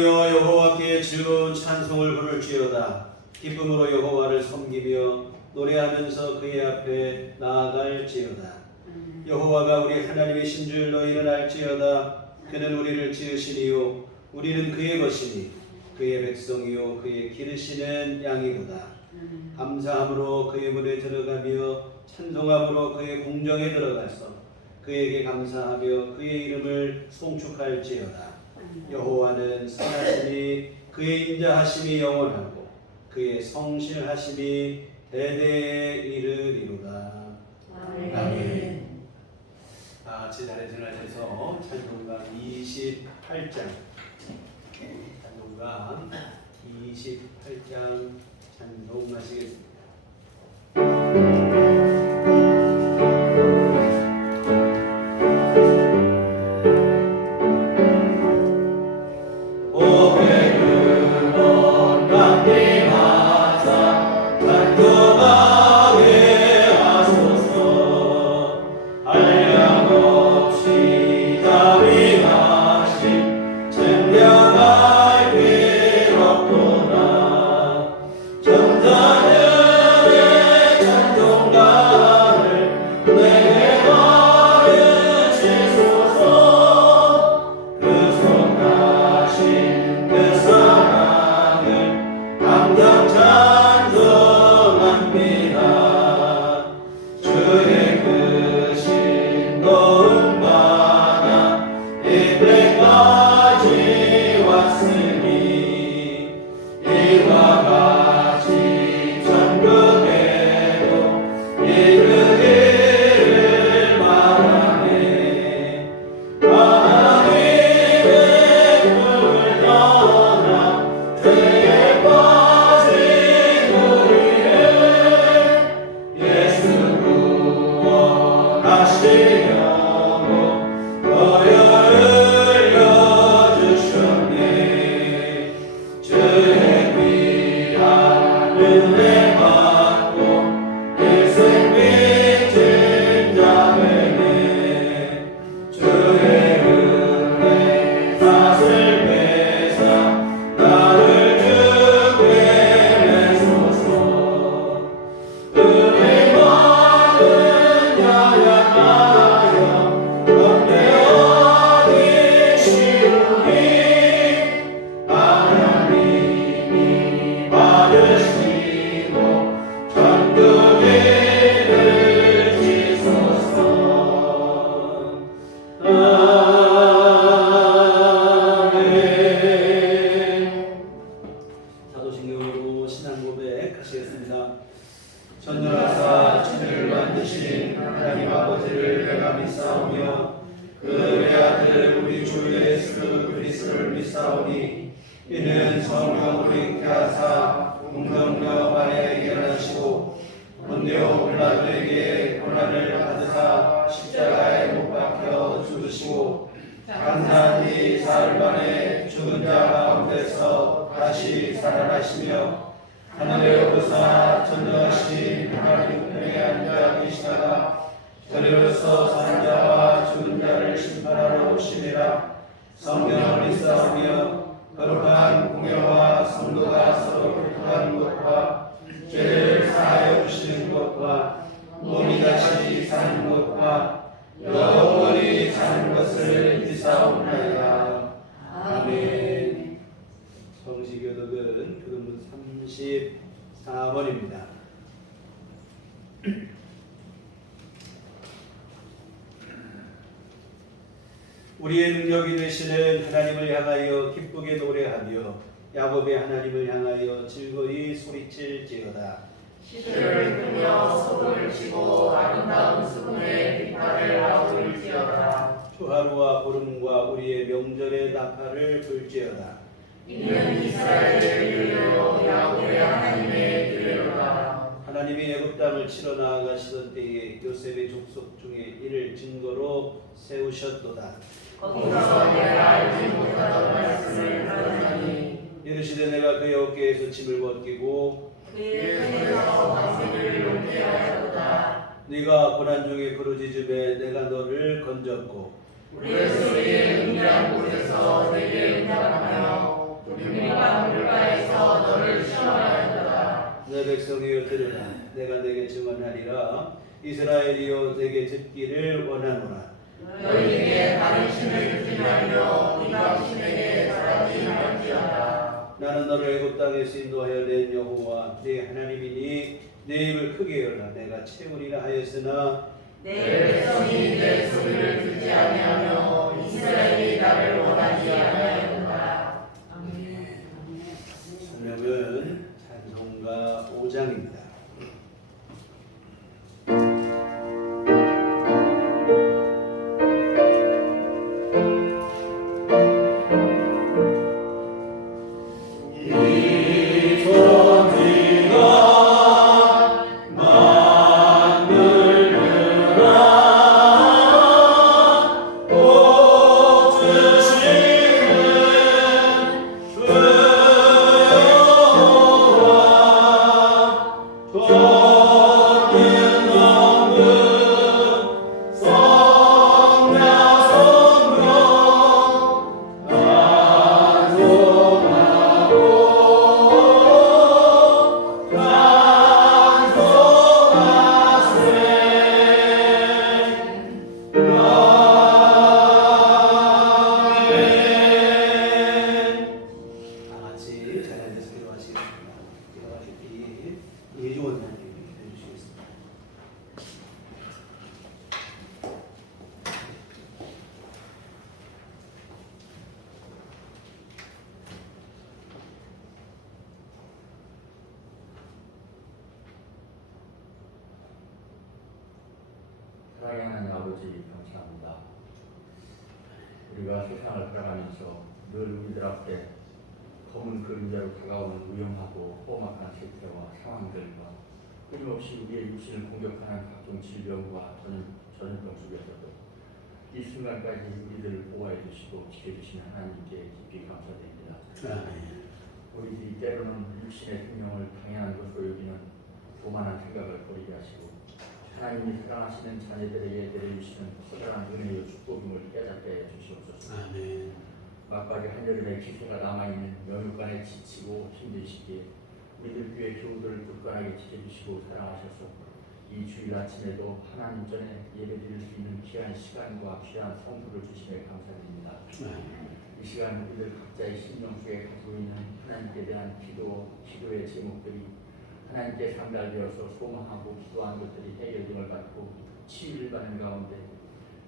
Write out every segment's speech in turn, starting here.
왕이여 여호와께 즐거운 찬송을 부를지어다. 기쁨으로 여호와를 섬기며 노래하면서 그의 앞에 나아갈지어다. 여호와가 우리 하나님이신 줄 너희는 알지어다. 그는 우리를 지으시니요 우리는 그의 것이니 그의 백성이요 그의 기르시는 양이로다. 감사함으로 그의 문에 들어가며 찬송함으로 그의 궁정에 들어가서 그에게 감사하며 그의 이름을 송축할지어다. 여호와는 선하시니 그의 인자하심이 영원하고 그의 성실하심이 대대에 이르리로다. 아멘. 제자리에 들어가셔서 찬송가 28장 찬송가 28장 찬송하시겠습니다. 전능하사 천지를 만드신 하나님 아버지를 내가 믿사오며 그의 아들 우리 주 예수 그리스도를 믿사오니 이는 성령으로 잉태 하사 공동녀 마리아에게 나시고 본디오 빌라도에게 고난을 받으사 십자가에 못 박혀 죽으시고 장사한 뒤 사흘 만에 죽은 자 가운데서 다시 살아나시며 하늘에 오르사 전능하신 하나님 우편에 앉아 계시다가 저리로서 사는 자와 죽은 자를 심판하러 오시리라. 성령을 믿사오며 거룩한 공회와 성도가 서로 교통하는 것과 죄를 사하여 주시는 것과 몸이 다시 사는 것과 영원히 사는 것을 믿사옵나이다. 아멘. 성시교독은 교독문 34번입니다. 우리의 능력이 되시는 하나님을 향하여 기쁘게 노래하며 야곱의 하나님을 향하여 즐거이 소리칠지어다. 시들을 끌며 소금을 치고 아름다운 수금에 빛깔을 아우를지어다. 초하루와 보름과 우리의 명절의 나팔을 불지어다. 이는 이스라엘의 유래로 야곱의 하나님의 유래로다. 하나님이 애굽 땅을 치러 나아가시던 때에 요셉의 족속 중에 이를 증거로 세우셨도다. 거기서 내가 알지 못하던 말씀을 하더니 이르시되 내가 그의 어깨에서 짐을 벗기고 그의 손에서 광생을 놓게 하였도다. 네가 고난 중에 부르짖음에 내가 너를 건졌고 우리의 소리에 은밀한 곳에서 내게 응답하며 백성이여 들으라. 내가 내게 증언하리라. 이스라엘이여 내게 듣기를 원하노라. 너희에게 다른 신을 듣지 말며 이방 신에게 절하지 말지어다. 나는 너를 애굽 땅에서 인도하여 낸 여호와 네 하나님이니 내 입을 크게 열라. 내가 채우리라 하였으나 내 백성이 내 소리를 듣지 아니하며 이스라엘이 나를 원하지 아니하였다. 성경은 찬송가 5장입니다. 사랑하는 아버지 감사합니다. 우리가 세상을 살아가면서 늘 우리들 앞에 검은 그림자로 다가오는 위험하고 험악한 세태와 상황들과 끊임없이 우리의 육신을 공격하는 각종 질병과 전염병 속에서도 이 순간까지 우리들을 보호해 주시고 지켜주시는 하나님께 깊이 감사드립니다. 우리들이 때로는 육신의 생명을 당연한 것으로 여기는 교만한 생각을 버리게 하시고 하나님이 사랑하시는 자녀들에게 내려주시는 커다란 은혜의 축복임을 깨닫게 해 주시옵소서. 막바지 한여름의 기세가 남아있는 영육간에 지치고 힘드시기에 우리들 교회 교우들을 굳건하게 지켜주시고 사랑하셔서 이 주일 아침에도 하나님 전에 예배드릴 수 있는 귀한 시간과 귀한 성부를 주심에 감사드립니다. 이 시간 우리들 각자의 심령 속에 가지고 있는 하나님께 대한 기도의 제목들이 하나님께 상달되어서 소망하고 기도한 것들이 해결됨을 받고 치유를 받는 가운데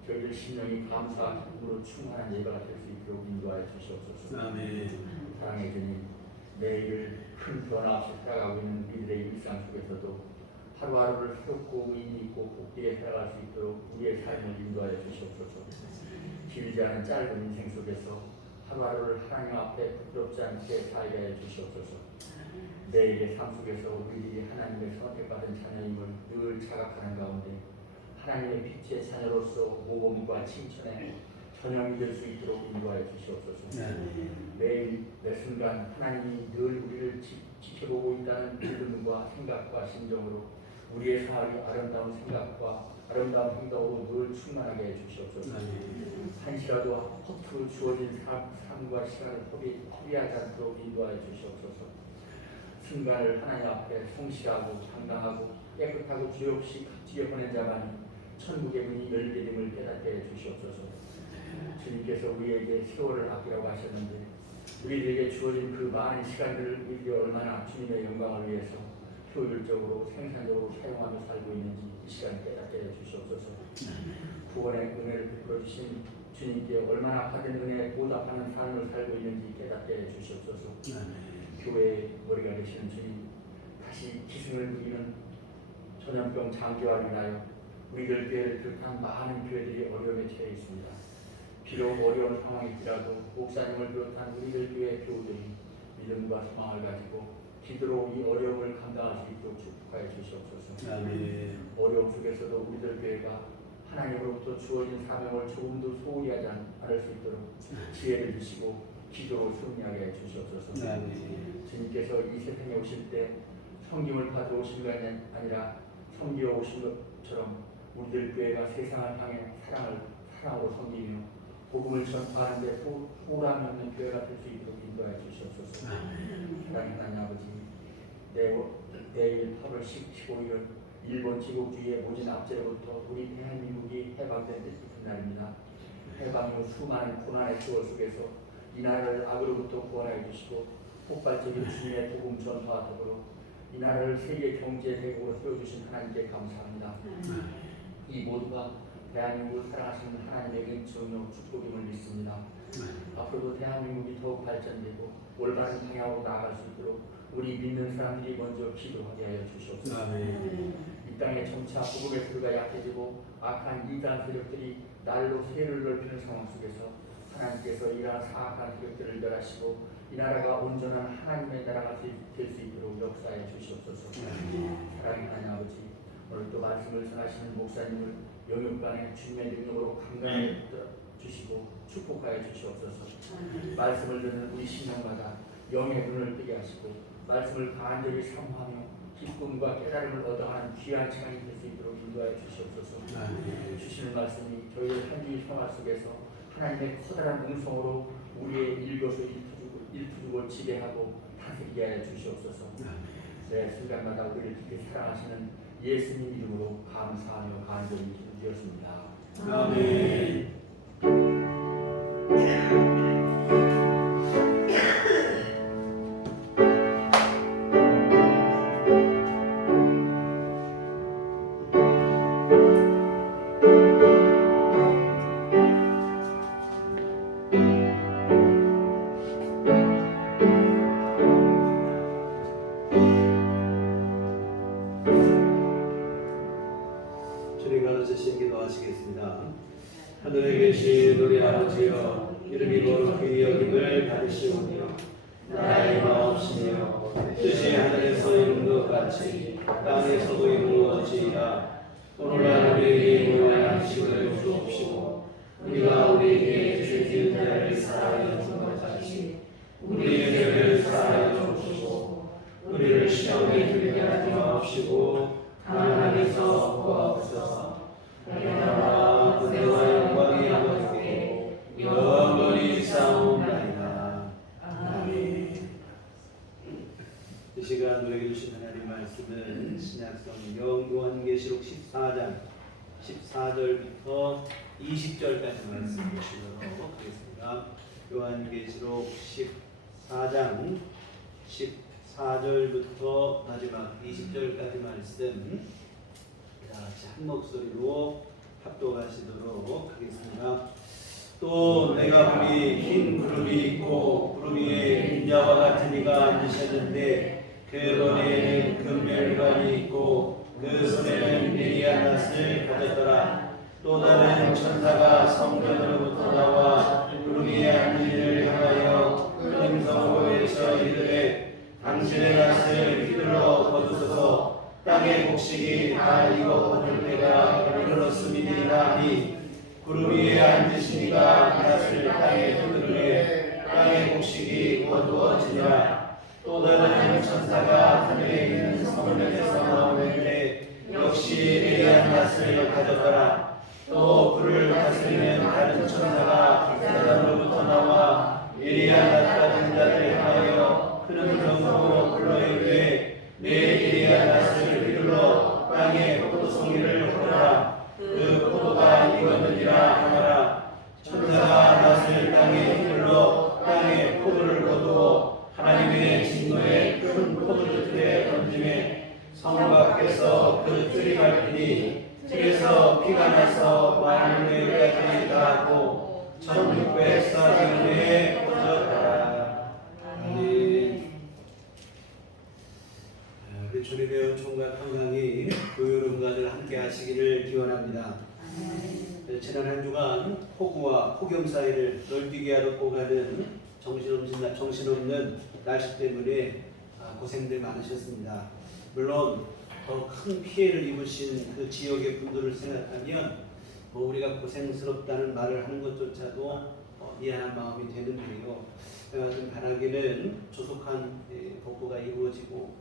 저희들 심령이 감사와 기쁨으로 충만한 예배가 될 수 있도록 인도하여 주시옵소서. 사랑의 주님, 매일 큰 변화 없이 살아가고 있는 우리들의 일상 속에서도 하루하루를 새롭고 의미 있고 복되게 살아갈 수 있도록 우리의 삶을 인도하여 주시옵소서. 길지 않은 짧은 인생 속에서 하루하루를 하나님 앞에 부끄럽지 않게 살게 해 주시옵소서. 내일의 삶 속에서 우리들이 하나님의 선택받은 자녀임을 늘 자각하는 가운데 하나님의 빛의 자녀로서 모범과 칭찬에 전형이 될 수 있도록 인도하여 주시옵소서. 매일 매 순간 하나님이 늘 우리를 지켜보고 있다는 믿음과 생각과 심정으로 우리의 삶이 아름다운 생각과 아름다운 행동으로 늘 충만하게 해 주시옵소서. 한시라도 허투루 주어진 삶과 시간을 허비하지 않도록 인도하여 주시옵소서. 순간을 하나님 앞에 성실하고 당당하고 깨끗하고 죄 없이 값지게 보낸 자만이 천국의 문이 열게 됨을 깨닫게 해 주시옵소서. 주님께서 우리에게 세월을 아끼라고 하셨는데 우리들에게 주어진 그 많은 시간들을 우리들이 얼마나 주님의 영광을 위해서 효율적으로 생산적으로 사용하며 살고 있는지 이 시간 깨닫게 해 주시옵소서. 구원의 은혜를 베풀어 주신 주님께 얼마나 받은 은혜에 보답하는 삶을 살고 있는지 깨닫게 해 주시옵소서. 교회의 머리가 되시는 주님, 다시 기승을 부리는 전염병 장기화를 인하여 우리들 교회를 비롯한 많은 교회들이 어려움에 처해 있습니다. 비록 어려운 상황일지라도 목사님을 비롯한 우리들 교회 교우들이 믿음과 소망을 가지고 기도로 이 어려움을 감당할 수 있도록 축복하여 주시옵소서. 어려움 속에서도 우리들 교회가 하나님으로부터 주어진 사명을 조금도 소홀히 하지 않을 수 있도록 지혜를 주시고 기도로 승리하게 해 주시옵소서. 주님께서 이 세상에 오실 때 섬김을 받으러 오신 것이 아니라 섬기러 오신 것처럼 우리들 교회가 세상을 향해 사랑으로 섬기며 복음을 전파하는데 소홀함이 없는 교회가 될 수 있도록 인도하여 주시옵소서. 사랑하는 하나님 아버지, 내일 8월 15일은 일본 제국주의의 모진 압제로부터 우리 대한민국이 해방된 뜻깊은 날입니다. 해방 후 수많은 고난의 세월 속에서 이 나라를 악으로부터 구원하여 주시고 폭발적인 주님의 복음 전파와 더불어 이 나라를 세계 경제 대국으로 세워주신 하나님께 감사합니다. 이 모두가 대한민국을 사랑하시는 하나님의 은총이요 축복임을 믿습니다. 앞으로도 대한민국이 더욱 발전되고 올바른 방향으로 나아갈 수 있도록 우리 믿는 사람들이 먼저 기도하게 하여 주시옵소서. 이 땅의 점차 복음의 소리가 약해지고 악한 이단 세력들이 날로 세를 넓히는 상황 속에서 하나님께서 이러한 사악한 세력들을 멸하시고 이 나라가 온전한 하나님의 나라가 될 수 있도록 역사해 주시옵소서. 사랑하는 하나님 아버지, 오늘 또 말씀을 전하시는 목사님을 영육간에 주님의 능력으로 강건하게 붙들어 주시고 축복하여 주시옵소서. 말씀을 듣는 우리 신령마다 영의 눈을 뜨게 하시고 말씀을 간절히 사모하며 기쁨과 깨달음을 얻어가는 귀한 시간이 될 수 있도록 인도하여 주시옵소서. 주시는 말씀이 저희들 한 주일 생활 속에서 하나님의 커다란 음성으로 우리의 일거수 일투족을 지배하고 다스리게 하여 주시옵소서. 내 순간마다 우리를 깊이 사랑하시는 예수님 이름으로 감사하며 간절히 기도드렸습니다. 아멘. 주님 가르치신 기도하시겠습니다. 하늘에 계신 우리 아버지여, 이름이 거룩히 여김을 받으시오며 나의 마옵시며 뜻이 하늘에서 이룬 것 같이 땅에서도 이루어지이다. 오늘날 우리에게 일용할 양식을 주옵시고 우리가 우리에게 죄 지은 자를 사하여 준 것 같이 우리의 죄를 사하여 주옵시고 우리를 시험에 들게 하지 마옵시고 다만 안에서 구하옵소서. 나라와 권세와 영광이 아버지께 영원히 싸움나이다. 아멘. 이 시간 우리에게 주신 하나님 말씀은 신약성경 요한계시록 14장 14절부터 20절까지 말씀 보시도록 하겠습니다. 요한계시록 14장 14절부터 마지막 20절까지 말씀 다 같이 한 목소리로 합독하시도록 하겠습니다. 또 내가 보니 흰 구름이 있고 구름 위에 인자와 같은 이가 앉으셨는데 그 머리에는 금멸관이 있고 그 손에는 에리아낫을 가졌더라. 또 다른 천사가 성전으로부터 나와 구름 위에 앉은 이를 향하여 큰 음성으로 외쳐 이르되 당신의 낫을 휘둘러 거두소서. 땅의 곡식이 다 익어버릴 때가 이르렀음이니라 하니 구름 위에 앉으신 이가 낫을 땅에 휘두르되 땅의 곡식이 거두어지니라. 또 다른 천사가 하늘에 있는 성문에서 나오는데 역시 에리한 낫을 가졌더라. 또 불을 다스리는 다른 천사가 사단으로부터 나와 에리한 낫 가진 자들 향하여 큰 음성으로 불러 이르되 내 에리한 낫을 휘둘러 땅에 포도송이를 홀라. 그 포도가 익었느니라 하더라. 천사가 낫을 땅에 휘둘러 땅에 포도를 거두어 하나님의 진노의 큰 포도주틀에 던짐에 성 밖에서 그 틀이 밟히니 틀에서 피가 나서 만물에까지 닿았고 1640년에 퍼졌더라. 아멘. 우리 주님의 은총과 평강이 교회여러분들 함께 하시기를 기원합니다. 지난 한 주간 폭우와 폭염 사이를 널뛰게 하고 가는 정신없는 날씨 때문에 고생들 많으셨습니다. 물론 더 큰 피해를 입으신 그 지역의 분들을 생각하면 우리가 고생스럽다는 말을 하는 것조차도 미안한 마음이 되는데요. 좀 바라기는 조속한 복구가 이루어지고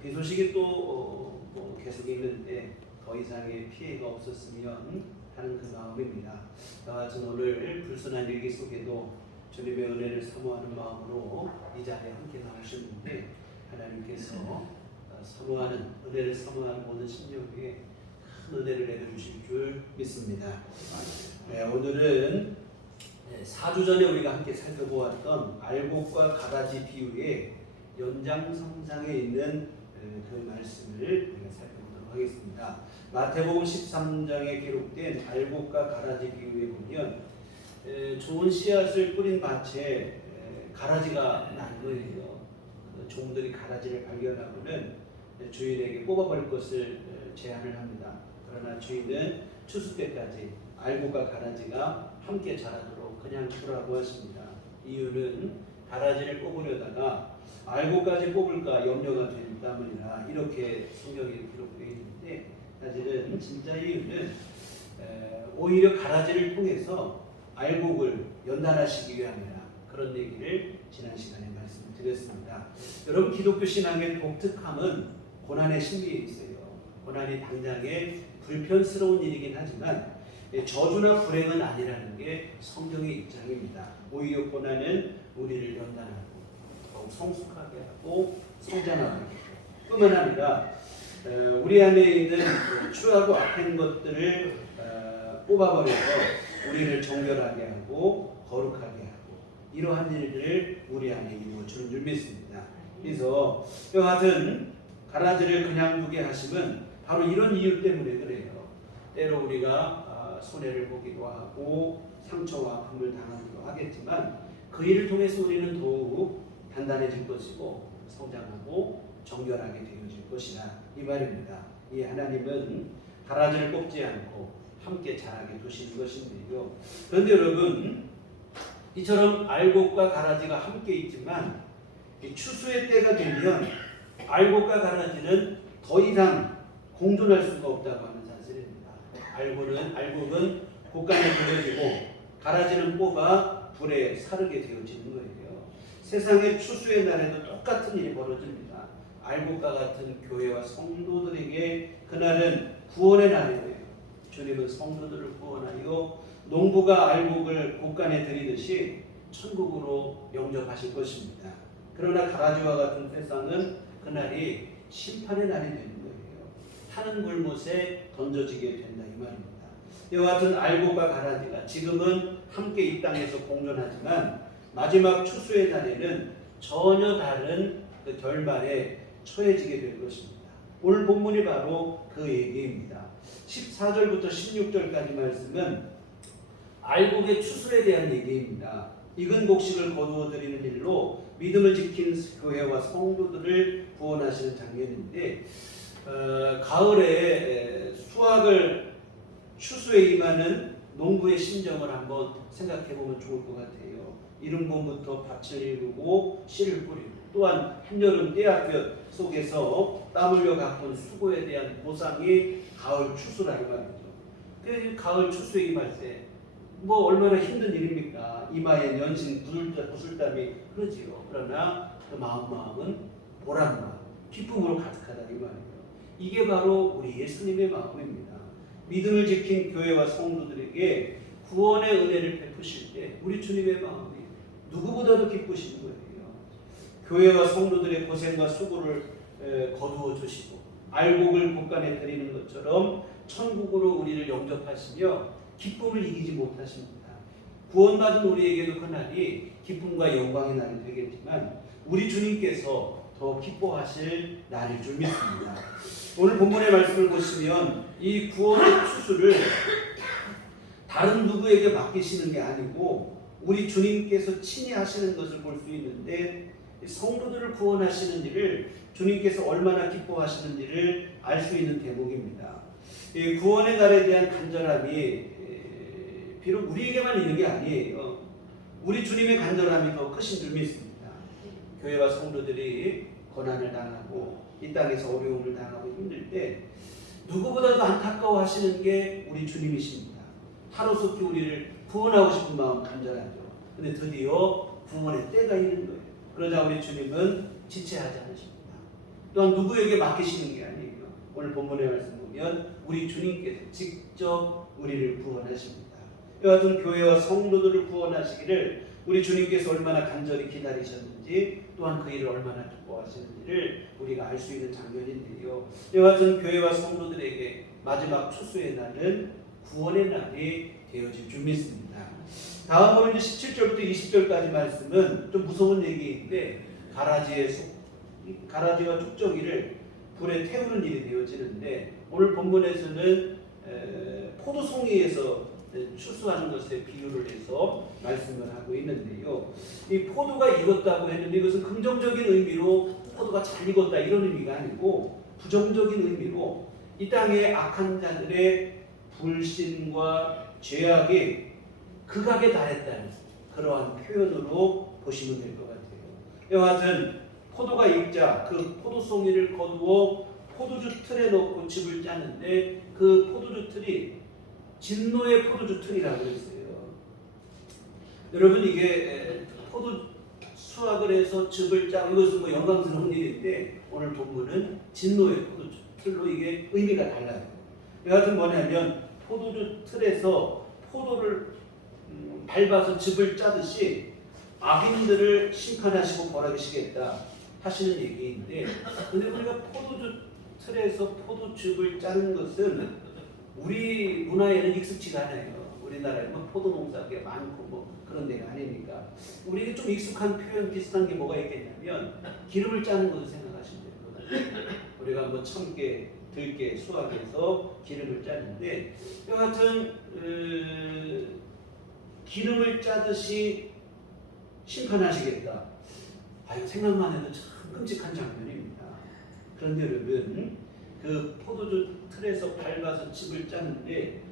비 소식이 또 계속 있는데 더 이상의 피해가 없었으면 하는 그 마음입니다. 저는 오늘 불순한 일기 속에도 주님의 은혜를 사모하는 마음으로 이 자리에 함께 나오셨는데 하나님께서 사모하는 은혜를 사모하는 모든 신령에게 큰 은혜를 내려주실 줄 믿습니다. 오늘은 4주 전에 우리가 함께 살펴보았던 알곡과 가라지 비유의 연장선상에 있는 그 말씀을 우리가 살펴보도록 하겠습니다. 마태복음 13장에 기록된 알곡과 가라지 비유에 보면 좋은 씨앗을 뿌린 밭에 가라지가 난 거예요. 종들이 가라지를 발견하고는 주인에게 뽑아버릴 것을 제안을 합니다. 그러나 주인은 추수 때까지 알곡과 가라지가 함께 자라도록 그냥 두라고 하십니다. 이유는 가라지를 뽑으려다가 알곡까지 뽑을까 염려가 되기 때문이라 이렇게 성경에 기록되어 있는데, 사실은 진짜 이유는 오히려 가라지를 통해서 알곡을 연단하시기 위함이라, 그런 얘기를 지난 시간에 말씀드렸습니다. 여러분, 기독교 신앙의 독특함은 고난의 신비에 있어요. 고난이 당장에 불편스러운 일이긴 하지만 저주나 불행은 아니라는 게 성경의 입장입니다. 오히려 고난은 우리를 연단하고 더욱 성숙하게 하고 성장하게 하고, 뿐만 아니라 우리 안에 있는 추하고 악한 것들을 뽑아버려서 우리를 정결하게 하고 거룩하게 하고, 이러한 일들을 우리 안에 이루어 주는 줄 믿습니다. 그래서 이와 같은 가라지를 그냥 두게 하심은 바로 이런 이유 때문에 그래요. 때로 우리가 손해를 보기도 하고 상처와 아픔을 당하기도 하겠지만 그 일을 통해서 우리는 더욱 단단해질 것이고 성장하고 정결하게 되어질 것이다, 이 말입니다. 이 하나님은 가라지를 뽑지 않고 함께 자라게 두시는 것인데요. 그런데 여러분, 이처럼 알곡과 가라지가 함께 있지만 이 추수의 때가 되면 알곡과 가라지는 더 이상 공존할 수가 없다고 하는 사실입니다. 알곡은 곡간에 버려지고 가라지는 뽑아 불에 사르게 되어지는 거예요. 세상의 추수의 날에도 똑같은 일이 벌어집니다. 알곡과 같은 교회와 성도들에게 그날은 구원의 날이에요. 주님은 성도들을 구원하여 농부가 알곡을 곡간에 들이듯이 천국으로 영접하실 것입니다. 그러나 가라지와 같은 세상은 그날이 심판의 날이 되는 거예요. 타는 불못에 던져지게 된다, 이 말입니다. 이와 같은 알곡과 가라지가 지금은 함께 이 땅에서 공존하지만 마지막 추수의 날에는 전혀 다른 그 결말에 처해지게 될 것입니다. 오늘 본문이 바로 그 얘기입니다. 14절부터 16절까지 말씀은 알곡의 추수에 대한 얘기입니다. 익은 곡식을 거두어 드리는 일로 믿음을 지킨 교회와 성도들을 구원하시는 장면인데, 가을에 수확을 추수에 임하는 농부의 심정을 한번 생각해 보면 좋을 것 같아요. 이른 봄부터 밭을 일구고 씨를 뿌리고, 또한 한여름 떼약볕 속에서 땀 흘려 가꾼 수고에 대한 보상이 가을 추수라는 말이죠. 그래서 가을 추수에 임할 때 뭐 얼마나 힘든 일입니까? 이마에 연신 구슬땀이 흐르지요. 그러나 그 마음은 보람과 기쁨으로 가득하다, 이 말이에요. 이게 바로 우리 예수님의 마음입니다. 믿음을 지킨 교회와 성도들에게 구원의 은혜를 베푸실 때 우리 주님의 마음이 누구보다도 기쁘신 거예요. 교회와 성도들의 고생과 수고를 거두어 주시고 알곡을 곡간에 드리는 것처럼 천국으로 우리를 영접하시며 기쁨을 이기지 못하십니다. 구원받은 우리에게도 그날이 기쁨과 영광의 날이 되겠지만 우리 주님께서 더 기뻐하실 날일 줄 믿습니다. 오늘 본문의 말씀을 보시면 이 구원의 추수를 다른 누구에게 맡기시는 게 아니고 우리 주님께서 친히 하시는 것을 볼 수 있는데, 성도들을 구원하시는 일을 주님께서 얼마나 기뻐하시는지를 알 수 있는 대목입니다. 이 구원의 날에 대한 간절함이 비록 우리에게만 있는 게 아니에요. 우리 주님의 간절함이 더 크신 줄 믿습니다. 교회와 성도들이 고난을 당하고 이 땅에서 어려움을 당하고 힘들 때 누구보다도 안타까워하시는 게 우리 주님이십니다. 하루속히 우리를 구원하고 싶은 마음 간절하죠. 근데 드디어 구원의 때가 있는 거예요. 그러자 우리 주님은 지체하지 않으십니다. 또한 누구에게 맡기시는 게 아니에요. 오늘 본문의 말씀 보면 우리 주님께서 직접 우리를 구원하십니다. 이와 같은 교회와 성도들을 구원하시기를 우리 주님께서 얼마나 간절히 기다리셨는지 또한 그 일을 얼마나 기뻐하시는지를 우리가 알 수 있는 장면인데요. 이와 같은 교회와 성도들에게 마지막 추수의 날은 구원의 날이 되어질 줄 믿습니다. 다음으로 이제 17절부터 20절까지 말씀은 좀 무서운 얘기인데 가라지와 촉정이를 불에 태우는 일이 되어지는데 오늘 본문에서는 포도송이에서 추수하는 것에 비유를 해서 말씀을 하고 있는데요. 이 포도가 익었다고 했는데 이것은 긍정적인 의미로 포도가 잘 익었다 이런 의미가 아니고 부정적인 의미로 이 땅의 악한 자들의 불신과 죄악이 극악에 달했다는 그러한 표현으로 보시면 될 것 같아요. 이와 같은 포도가 익자 그 포도송이를 거두어 포도주 틀에 넣고 즙을 짜는데 그 포도주 틀이 진노의 포도주 틀이라고 했어요. 여러분 이게 포도 수확을 해서 즙을 짜고 이것은 뭐 영광스러운 일인데 오늘 본문은 진노의 포도주 틀로 이게 의미가 달라요. 여하튼 뭐냐면 포도주 틀에서 포도를 밟아서 즙을 짜듯이 악인들을 심판하시고 벌하시겠다 하시는 얘기인데 근데 우리가 포도주 틀에서 포도즙을 짜는 것은 우리 문화에는 익숙지가 않아요. 우리나라에는 뭐 포도 농사가 많고 뭐 그런 데가 아니니까 우리에게 좀 익숙한 표현 비슷한 게 뭐가 있겠냐면 기름을 짜는 것을 생각하시면 될 것 같아요. 우리가 뭐 참깨, 들깨 수확해서 기름을 짜는데 여하튼 기름을 짜듯이 심판하시겠다. 생각만 해도 참 끔찍한 장면입니다. 그런데 여러분 그 포도주 틀에서 밟아서 즙을 짜는데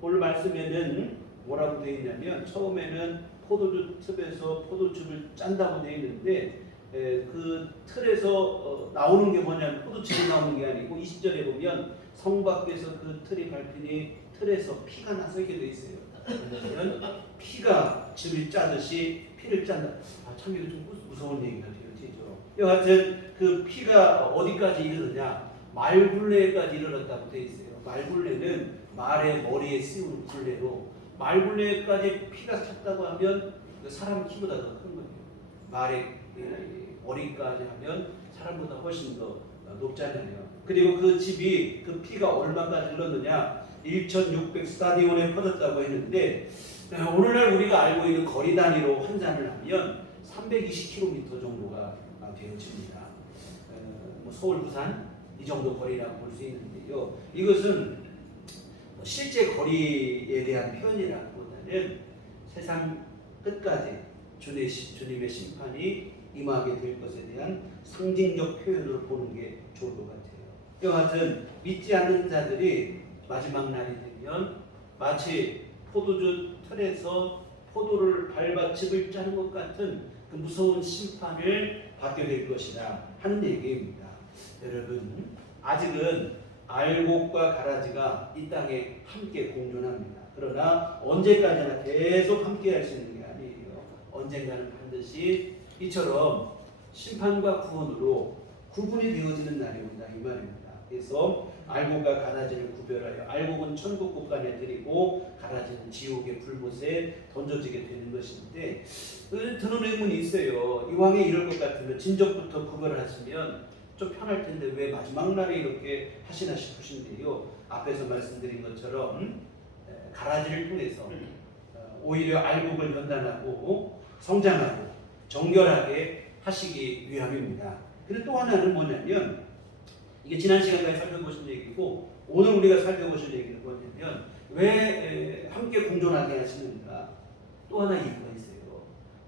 오늘 말씀에는 뭐라고 되어 있냐면 처음에는 포도주 틈에서 포도즙을 짠다고 되어 있는데 그 틀에서 나오는 게 뭐냐면 포도즙이 나오는 게 아니고 20절에 보면 성 밖에서 그 틀이 밟히니 틀에서 피가 나서 이렇게 되어 있어요. 그러면 피가 즙을 짜듯이 피를 짠다. 참 이거 좀 무서운 얘기가 되어지죠. 여하튼 그 피가 어디까지 이르느냐 말굴레까지 이르렀다고 되어 있어요. 말굴레는 말의 머리에 씌우는 굴레로 말굴레까지 피가 찼다고 하면 사람 키보다 더 큰 거예요. 말의 머리까지 하면 사람보다 훨씬 더 높잖아요. 그리고 그 즙이 그 피가 얼마까지 흘렀느냐 1600 스타디온에 퍼졌다고 했는데 오늘날 우리가 알고 있는 거리 단위로 환산을 하면 320km 정도가 되어집니다. 뭐 서울, 부산 이 정도 거리라고 볼 수 있는데요. 이것은 실제 거리에 대한 표현이라기보다는 세상 끝까지 주님의 심판이 임하게 될 것에 대한 상징적 표현으로 보는 게 좋을 것 같아요. 여하튼 믿지 않는 자들이 마지막 날이 되면 마치 포도주 틀에서 포도를 밟아 즙을 짜는 것 같은 그 무서운 심판을 받게 될 것이다 하는 얘기입니다. 여러분 아직은 알곡과 가라지가 이 땅에 함께 공존합니다. 그러나 언제까지나 계속 함께 할 수 있는 게 아니에요. 언젠가는 반드시 이처럼 심판과 구원으로 구분이 되어지는 날이 온다 이 말입니다. 그래서 알곡과 가라지를 구별하여 알곡은 천국 국간에 드리고 가라지는 지옥의 불못에 던져지게 되는 것인데 드는 의문이 있어요. 이왕에 이럴 것 같으면 진적부터 구별하시면 좀 편할 텐데 왜 마지막 날에 이렇게 하시나 싶으신데요. 앞에서 말씀드린 것처럼 가라지를 통해서 오히려 알곡을 연단하고 성장하고 정결하게 하시기 위함입니다. 그리고 또 하나는 뭐냐면 이게 지난 시간까지 살펴보신 얘기고 오늘 우리가 살펴보실 얘기는 뭐냐면 왜 함께 공존하게 하시는가 또 하나 이유가 있어요.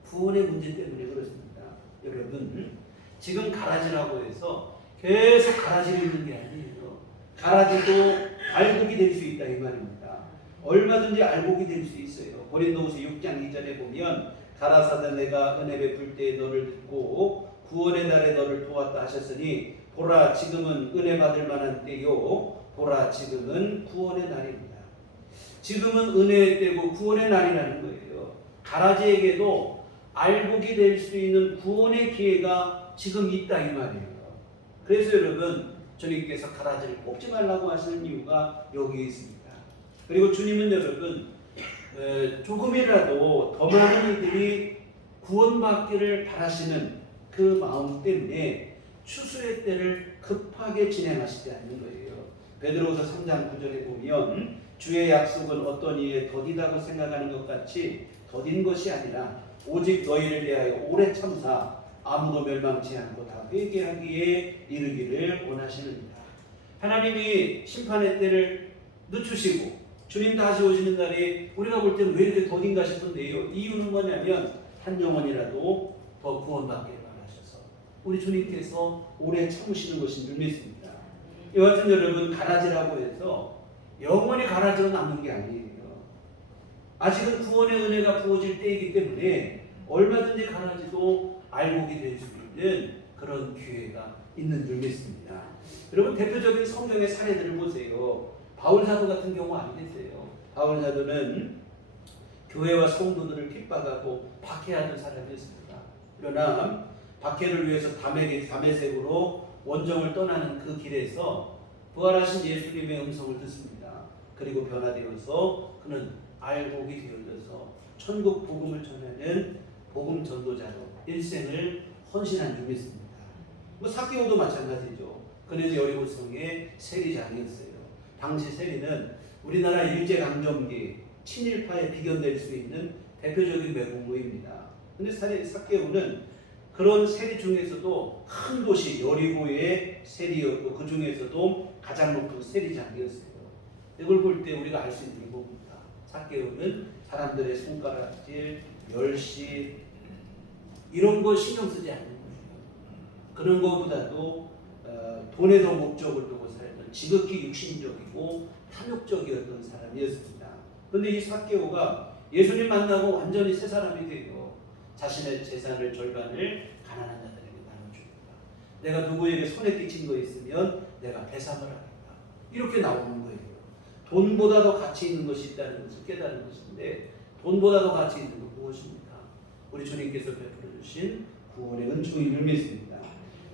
구원의 문제 때문에 그렇습니다. 여러분 지금 가라지라고 해서 계속 가라지를 있는 게 아니에요. 가라지도 알곡이 될 수 있다 이 말입니다. 얼마든지 알곡이 될 수 있어요. 고린도후서 6장 2절에 보면 가라사대 내가 은혜 베풀 때에 너를 듣고 구원의 날에 너를 도왔다 하셨으니 보라 지금은 은혜 받을 만한 때요 보라 지금은 구원의 날입니다. 지금은 은혜의 때고 구원의 날이라는 거예요. 가라지에게도 알곡이 될 수 있는 구원의 기회가 지금 있다 이 말이에요. 그래서 여러분 주님께서 가라지를 뽑지 말라고 하시는 이유가 여기 있습니다. 그리고 주님은 여러분 조금이라도 더 많은 이들이 구원받기를 바라시는 그 마음 때문에 추수의 때를 급하게 진행하시지 않는 거예요. 베드로후서 3장 9절에 보면 주의 약속은 어떤 이에 더디다고 생각하는 것 같이 더딘 것이 아니라 오직 너희를 대하여 오래 참사 아무도 멸망치 않고 다 회개하기에 이르기를 원하시느니라. 하나님이 심판의 때를 늦추시고 주님 다시 오시는 날이 우리가 볼 때는 왜 이렇게 더딘가 싶은데요. 이유는 뭐냐면 한 영혼이라도 더 구원받기를 바라셔서 우리 주님께서 오래 참으시는 것인 줄 믿습니다. 이와 같은 여러분, 가라지라고 해서 영원히 가라지로 남는 게 아니에요. 아직은 구원의 은혜가 부어질 때이기 때문에 얼마든지 가라지도 알곡이 될 수 있는 그런 기회가 있는 줄 믿습니다. 여러분, 대표적인 성경의 사례들을 보세요. 바울 사도 같은 경우 아니겠어요? 바울 사도는 교회와 성도들을 핍박하고 박해하는 사람이었습니다. 그러나 박해를 위해서 다메섹으로 원정을 떠나는 그 길에서 부활하신 예수님의 음성을 듣습니다. 그리고 변화되어서 그는 알곡이 되어져서 천국 복음을 전하는 복음 전도자로 일생을 헌신한 줄 믿습니다. 삭개오도 마찬가지죠. 그는 여리고성의 세리장이었어요. 당시 세리는 우리나라 일제강점기 친일파에 비견될 수 있는 대표적인 매국노입니다. 그런데 삭개오는 그런 세리 중에서도 큰 도시 여리고의 세리였고 그 중에서도 가장 높은 세리장이었어요. 이걸 볼 때 우리가 알 수 있는 게 뭡니까? 삭개오는 사람들의 손가락질, 멸시 이런 거 신경 쓰지 않는 거예요. 그런 것보다도 돈에 더 목적을 두고 살던 지극히 육신적이고 탐욕적이었던 사람이었습니다. 그런데 이 삭개오가 예수님 만나고 완전히 새 사람이 되고 자신의 재산을 절반을 가난한 자들에게 나눠줍니다. 내가 누구에게 손에 끼친 거 있으면 내가 배상을 하겠다. 이렇게 나오는 거예요. 돈보다도 가치 있는 것이 있다는 것을 깨달은 것인데 돈보다도 가치 있는 건 무엇입니까? 우리 주님께서 베풀어 주신 구원의 은총인 줄 믿습니다.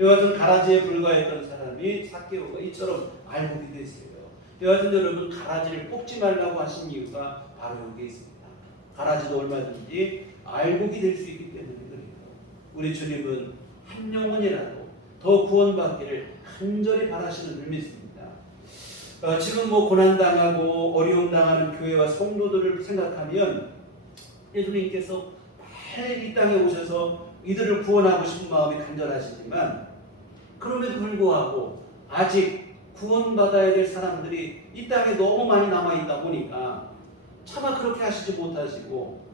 이와 같은 가라지에 불과했던 사람이 삭개오가 이처럼 알곡이 됐어요. 이와 같은 여러분, 가라지를 뽑지 말라고 하신 이유가 바로 여기에 있습니다. 가라지도 얼마든지 알곡이 될 수 있기 때문에 그래요. 우리 주님은 한 영혼이라도 더 구원받기를 간절히 바라시는 줄 믿습니다. 지금 고난당하고 어려움당하는 교회와 성도들을 생각하면 예수님께서 빨리 이 땅에 오셔서 이들을 구원하고 싶은 마음이 간절하시지만 그럼에도 불구하고 아직 구원받아야 될 사람들이 이 땅에 너무 많이 남아있다 보니까 차마 그렇게 하시지 못하시고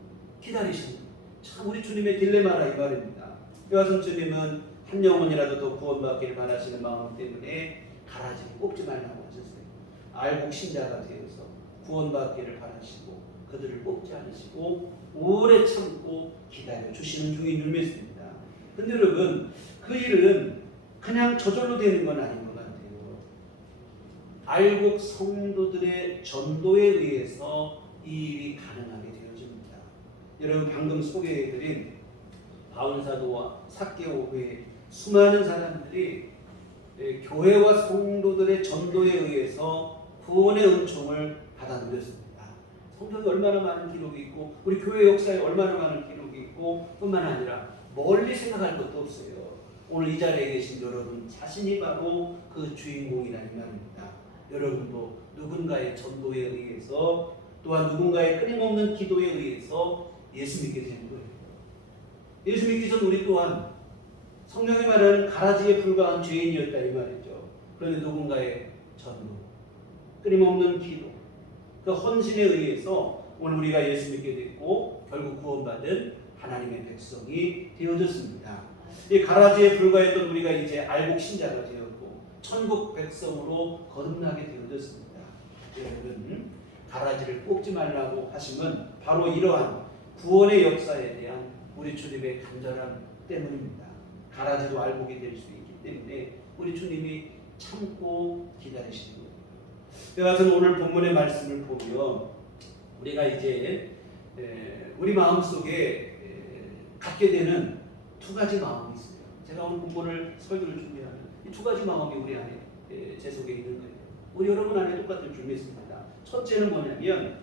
기다리시는 참 우리 주님의 딜레마라 이 말입니다. 여하튼 주님은 한 영혼이라도 더 구원받기를 바라시는 마음 때문에 가라지를 뽑지 말라고 하셨어요. 알곡 신자가 되어서 구원받기를 바라시고 그들을 뽑지 않으시고 오래 참고 기다려 주시는 중인 줄 믿습니다. 근데 여러분, 그 일은 그냥 저절로 되는 건 아닌 것 같아요. 알곡 성도들의 전도에 의해서 이 일이 가능하게 되어집니다. 여러분, 방금 소개해드린 바울 사도와 삭개오 외에 수많은 사람들이 교회와 성도들의 전도에 의해서 구원의 은총을 받아 누렸습니다. 성경에 얼마나 많은 기록이 있고 우리 교회 역사에 얼마나 많은 기록이 있고 뿐만 아니라 멀리 생각할 것도 없어요. 오늘 이 자리에 계신 여러분 자신이 바로 그 주인공이라는 말입니다. 여러분도 누군가의 전도에 의해서 또한 누군가의 끊임없는 기도에 의해서 예수 믿게 되는 거예요. 예수 믿기 전 우리 또한 성경이 말하는 가라지에 불과한 죄인이었다 이 말이죠. 그런데 누군가의 전도, 끊임없는 기도, 그 헌신에 의해서 오늘 우리가 예수 믿게 됐고 결국 구원받은 하나님의 백성이 되어졌습니다. 이 가라지에 불과했던 우리가 이제 알곡 신자가 되었고 천국 백성으로 거듭나게 되어졌습니다. 여러분, 가라지를 뽑지 말라고 하심은 바로 이러한 구원의 역사에 대한 우리 주님의 간절함 때문입니다. 가라지도 알곡이 될 수 있기 때문에 우리 주님이 참고 기다리시는 거예요. 여하튼 오늘 본문의 말씀을 보면 우리가 이제 우리 마음속에 갖게 되는 두 가지 마음이 있어요. 제가 오늘 본문을 설교를 준비하는 이 두 가지 마음이 우리 안에 제 속에 있는 거예요. 우리 여러분 안에 똑같은 줄 믿습니다. 첫째는 뭐냐면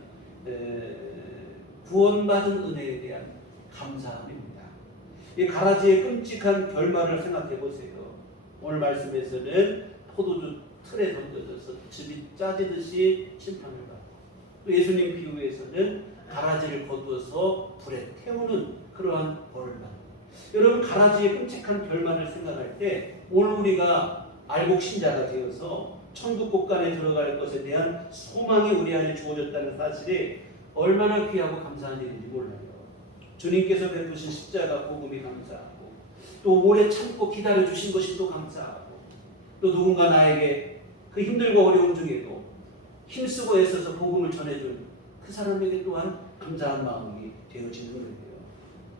구원받은 은혜에 대한 감사함입니다. 이 가라지의 끔찍한 결말을 생각해 보세요. 오늘 말씀에서는 포도주 틀에 던져져서 즙이 짜지듯이 심판을 받고, 또 예수님 비유에서는 가라지를 거두어서 불에 태우는 그러한 벌을 받고, 여러분 가라지의 끔찍한 결말을 생각할 때 오늘 우리가 알곡 신자가 되어서 천국 곳간에 들어갈 것에 대한 소망이 우리 안에 주어졌다는 사실이 얼마나 귀하고 감사한 일인지 몰라요. 주님께서 베푸신 십자가 복음이 감사하고, 또 오래 참고 기다려주신 것이 또 감사하고, 또 누군가 나에게 그 힘들고 어려움 중에도 힘쓰고 애써서 복음을 전해준 그 사람에게 또한 감사한 마음이 되어지는 거예요.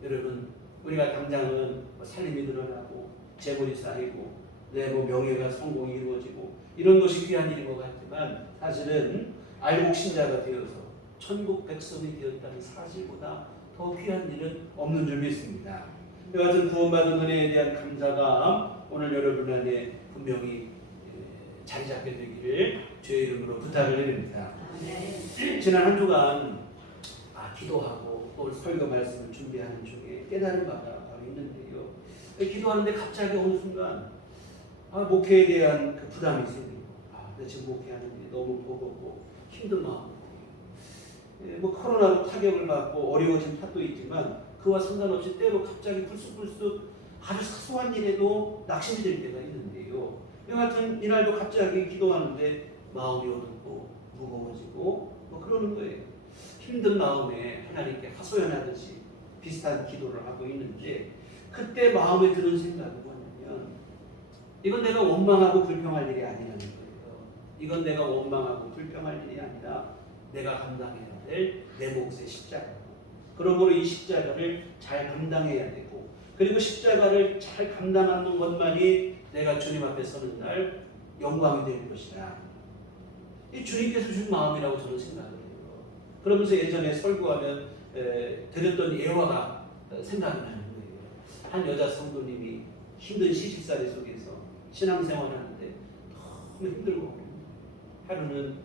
여러분, 우리가 당장은 살림이 늘어나고 재물이 쌓이고 명예가 성공이 이루어지고 이런 것이 귀한 일인 것 같지만, 사실은 알곡 신자가 되어서 천국 백성이 되었다는 사실보다 더 귀한 일은 없는 줄 믿습니다. 이와 같은 구원받은 은혜에 대한 감사가 오늘 여러분 안에 분명히 자리 잡게 되기를 주의 이름으로 부탁을 드립니다. 지난 한 주간 기도하고 또 설교 말씀을 준비하는 중에 깨달은 바가 바로 있는데요. 기도하는데 갑자기 어느 순간 목회에 대한 그 부담이 생기고, 내 지금 목회하는 게 너무 버겁고 힘든 마음이, 코로나로 타격을 받고 어려워진 탓도 있지만 그와 상관없이 때로 갑자기 불쑥불쑥 아주 사소한 일에도 낙심이 될 때가 있는데요. 여하튼 이날도 갑자기 기도하는데 마음이 어둡고 무거워지고 그러는 거예요. 힘든 마음에 하나님께 하소연하듯이 비슷한 기도를 하고 있는데, 그때 마음에 드는 생각이 뭐냐면, 이건 내가 원망하고 불평할 일이 아니라는 거예요. 이건 내가 원망하고 불평할 일이 아니라 내가 감당해야 될 내 몫의 십자가고, 그러므로 이 십자가를 잘 감당해야 되고, 그리고 십자가를 잘 감당하는 것만이 내가 주님 앞에 서는 날 영광이 될 것이다. 이 주님께서 준 마음이라고 저는 생각을 해요. 그러면서 예전에 설교하면 드렸던 예화가 생각이 나는 거예요. 한 여자 성도님이 힘든 시집살이 속에서 신앙생활하는데 너무 힘들고, 하루는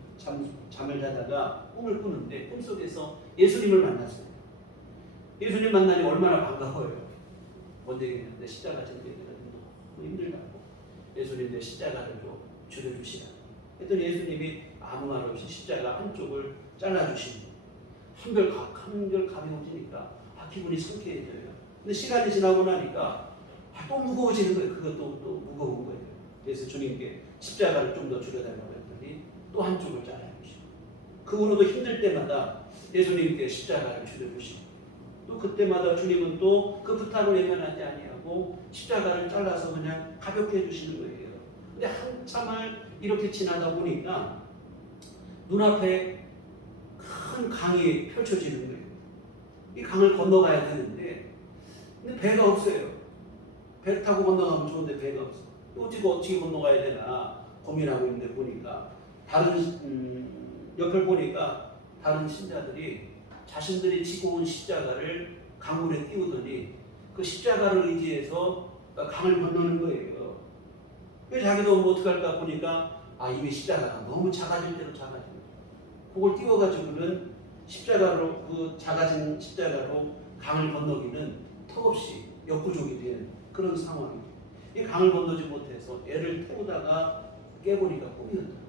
잠을 자다가 꿈을 꾸는데 꿈속에서 예수님을 만났어요. 예수님 만나니 얼마나 반가워요. 뭔데 내 십자가 진 게 너무 힘들다고, 예수님 내 십자가를 좀 줄여주시라 했더니 예수님이 아무 말 없이 십자가 한쪽을 잘라주시는, 한결 가벼워지니까 기분이 상쾌해져요. 근데 시간이 지나고 나니까 또 무거워지는 거예요. 그것도 또 무거운 거예요. 그래서 주님께 십자가를 좀 더 줄여달라고 했더니 또 한쪽을 잘라주시고, 그 후로도 힘들 때마다 예수님께 십자가를 줄여주시고, 또 그때마다 주님은 또 그 부탁을 외면하지 아니하고 십자가를 잘라서 그냥 가볍게 해주시는 거예요. 근데 한참을 이렇게 지나다 보니까 눈앞에 큰 강이 펼쳐지는 거예요. 이 강을 건너가야 되는데, 근데 배가 없어요. 배 타고 건너가면 좋은데 배가 없어. 어떻게 건너가야 되나 고민하고 있는데, 보니까 옆을 보니까 다른 신자들이 자신들이 지고 온 십자가를 강물에 띄우더니 그 십자가를 의지해서 강을 건너는 거예요. 그래서 자기도 어떡할까 보니까 이미 십자가가 너무 작아질 대로 작아진 거예요. 그걸 띄워가지고는 십자가로, 그 작아진 십자가로 강을 건너기는 턱없이 역부족이 되는 그런 상황이에요. 이 강을 건너지 못해서 애를 태우다가 깨보니까 꿈이었던 거예요.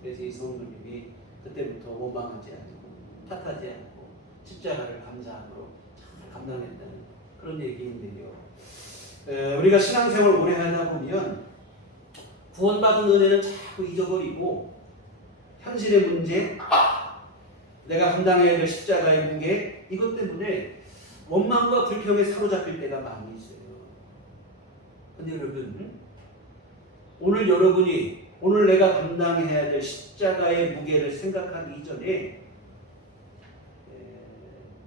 그래서 이 성도님이 그때부터 원망하지 않고 탓하지 않고 십자가를 감사함으로 잘 감당했다는 그런 얘기인데요. 우리가 신앙생활을 오래 하다 보면 구원받은 은혜는 자꾸 잊어버리고, 현실의 문제, 내가 감당해야 될 십자가의 무게, 이것 때문에 원망과 불평에 사로잡힐 때가 많이 있어요. 근데 여러분, 오늘 내가 감당해야 될 십자가의 무게를 생각하기 이전에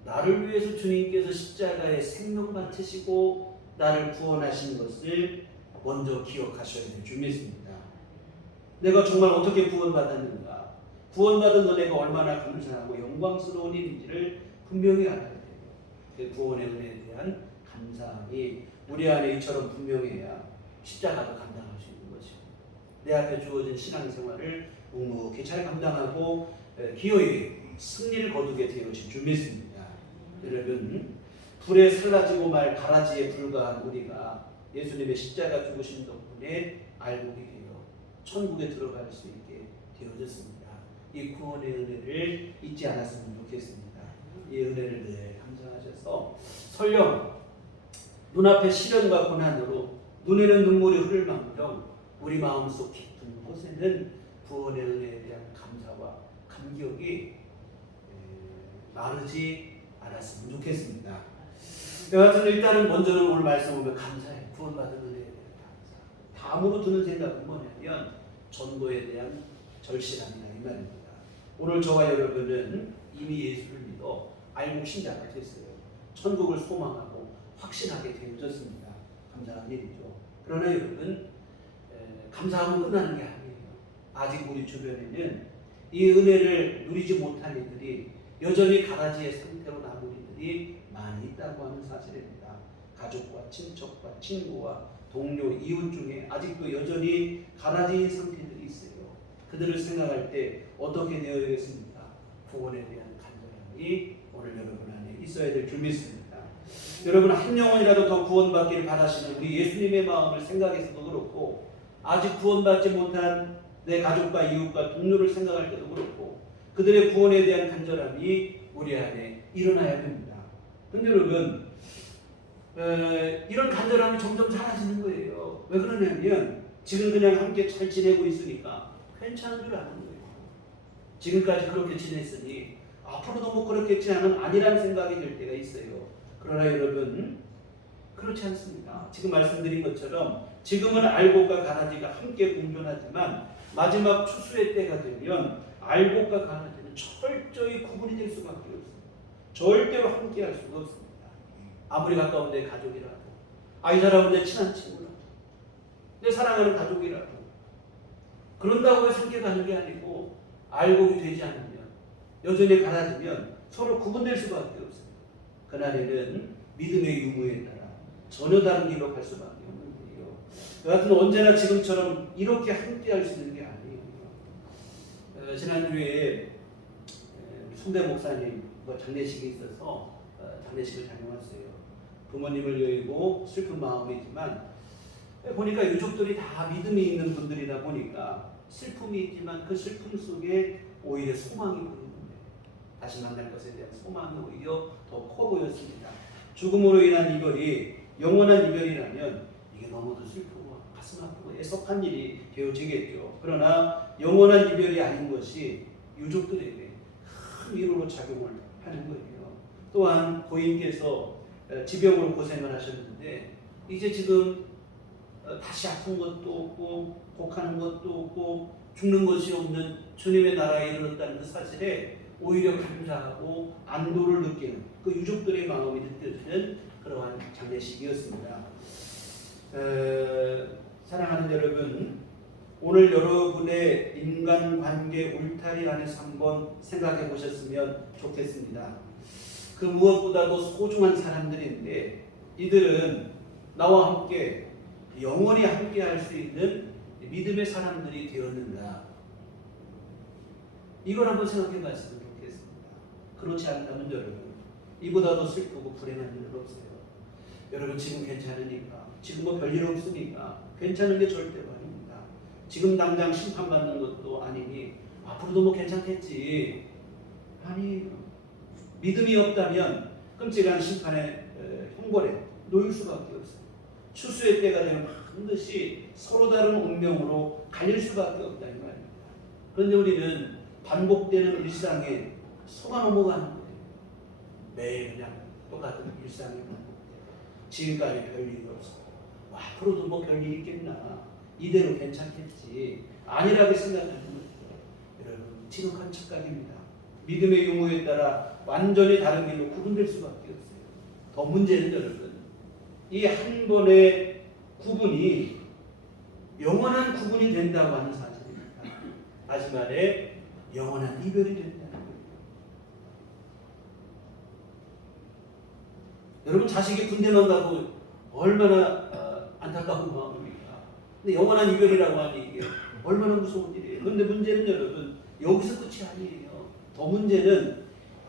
나를 위해서 주님께서 십자가에 생명 바치시고 나를 구원하신 것을 먼저 기억하셔야 될 줄 믿습니다. 내가 정말 어떻게 구원받았는가, 구원받은 은혜가 얼마나 감사하고 영광스러운 일인지를 분명히 알아야 돼요. 그 구원의 은혜에 대한 감사함이 우리 안에 이처럼 분명해야 십자가도 감당할 수 있는 거죠. 내 앞에 주어진 신앙생활을 묵묵히 잘 감당하고 기어이 승리를 거두게 되어질 줄 믿습니다. 여러분, 불에 살라지고 말 가라지에 불과한 우리가 예수님의 십자가 죽으신 덕분에 알곡이 되어 천국에 들어갈 수 있게 되어졌습니다. 이 구원의 은혜를 잊지 않았으면 좋겠습니다. 이 은혜를 늘 감사하셔서 설령 눈앞에 시련과 고난으로 눈에는 눈물이 흐를망정 우리 마음속 깊은 곳에는 구원의 은혜에 대한 감사와 감격이 마르지 않았으면 좋겠습니다. 여하튼 일단은 먼저는 오늘 말씀 보면 감사해. 구원받은 은혜에 대한 감사. 다음으로 드는 생각은 뭐냐면 전도에 대한 절실함이다 이 말입니다. 오늘 저와 여러분은 이미 예수를 믿어 알곡 신자가 됐어요. 천국을 소망하고 확신하게 되어졌습니다. 감사한 일이죠. 그러나 여러분, 감사하면 끝나는 게 아니에요. 아직 우리 주변에는 이 은혜를 누리지 못한 이들이 여전히 가라지의 상태로 남은 이들이 많이 있다고 하는 사실입니다. 가족과 친척과 친구와 동료, 이웃 중에 아직도 여전히 가라지의 상태들이 있어요. 그들을 생각할 때 어떻게 되어야겠습니까? 구원에 대한 간절함이 오늘 여러분 안에 있어야 될 줄 믿습니다. 여러분, 한 영혼이라도 더 구원받기를 바라시는 우리 예수님의 마음을 생각해서도 그렇고, 아직 구원받지 못한 내 가족과 이웃과 동료를 생각할 때도 그렇고, 그들의 구원에 대한 간절함이 우리 안에 일어나야 됩니다. 근데 여러분, 이런 간절함이 점점 사라지는 거예요. 왜 그러냐면 지금 그냥 함께 잘 지내고 있으니까 괜찮은 줄 아는 거예요. 지금까지 그렇게 지냈으니 앞으로도 뭐 그렇겠지 하는 아니란 생각이 들 때가 있어요. 그러나 여러분, 그렇지 않습니다. 지금 말씀드린 것처럼 지금은 알곡과 가라지가 함께 공존하지만 마지막 추수의 때가 되면 알곡과 가라지는 철저히 구분이 될 수밖에 없습니다. 절대로 함께 할 수가 없습니다. 아무리 가까운 내 가족이라도, 이 사람은 내 친한 친구라도, 내 사랑하는 가족이라도, 그런다고 해서 함께 가는 게 아니고 알곡이 되지 않으면, 여전히 가라지면 서로 구분될 수밖에 없어요. 그날에는 믿음의 유무에 따라 전혀 다른 길로 갈 수밖에 없는 거예요. 여하튼 언제나 지금처럼 이렇게 함께 할 수 있는 게 아니에요. 지난주에 순대 목사님 장례식이 있어서 장례식을 다녀왔어요. 부모님을 여의고 슬픈 마음이지만 보니까 유족들이 다 믿음이 있는 분들이다 보니까 슬픔이 있지만 그 슬픔 속에 오히려 소망이 보이는 거예요. 다시 만날 것에 대한 소망이 오히려 더 커 보였습니다. 죽음으로 인한 이별이 영원한 이별이라면 이게 너무도 슬프고 가슴 아프고 애석한 일이 되어지겠죠. 그러나 영원한 이별이 아닌 것이 유족들에게 큰 위로로 작용을 하는 거예요. 또한 고인께서 지병으로 고생을 하셨는데 이제 지금 다시 아픈 것도 없고 복하는 것도 없고 죽는 것이 없는 주님의 나라에 이르렀다는 그 사실에 오히려 감사하고 안도를 느끼는 그 유족들의 마음이 느껴지는 그러한 장례식이었습니다. 사랑하는 여러분, 오늘 여러분의 인간관계 울타리 안에서 한번 생각해 보셨으면 좋겠습니다. 그 무엇보다도 소중한 사람들인데 이들은 나와 함께 영원히 함께 할 수 있는 믿음의 사람들이 되었는가, 이걸 한번 생각해 봤으면 좋겠습니다. 그렇지 않다면 여러분, 이보다도 슬프고 불행한 일은 없어요. 여러분, 지금 괜찮으니까, 지금 뭐 별일 없으니까 괜찮은 게 절대로 아닙니다. 지금 당장 심판받는 것도 아니니 앞으로도 뭐 괜찮겠지, 아니에요. 믿음이 없다면 끔찍한 심판의 형벌에 놓일 수밖에 없어요. 추수의 때가 되면 반드시 서로 다른 운명으로 갈릴 수밖에 없다 이 말입니다. 그런데 우리는 반복되는 일상에 속아 넘어가는 거예요. 매일 그냥 똑같은 일상에 반복돼요. 지금까지 별일이 없어, 앞으로도 뭐 별일이 있겠나, 이대로 괜찮겠지, 안일하게 생각하는 거죠. 여러분, 지독한 착각입니다. 믿음의 유무에 따라 완전히 다른 길로 구분될 수밖에 없어요. 더 문제는 여러분, 이 한 번의 구분이 영원한 구분이 된다고 하는 사실입니다. 다시 말해 영원한 이별이 된다는 거예요. 여러분, 자식이 군대만 가고 얼마나 안타까운 마음입니까? 근데 영원한 이별이라고 하니 이게 얼마나 무서운 일이에요. 그런데 문제는 여러분, 여기서 끝이 아니에요. 더 문제는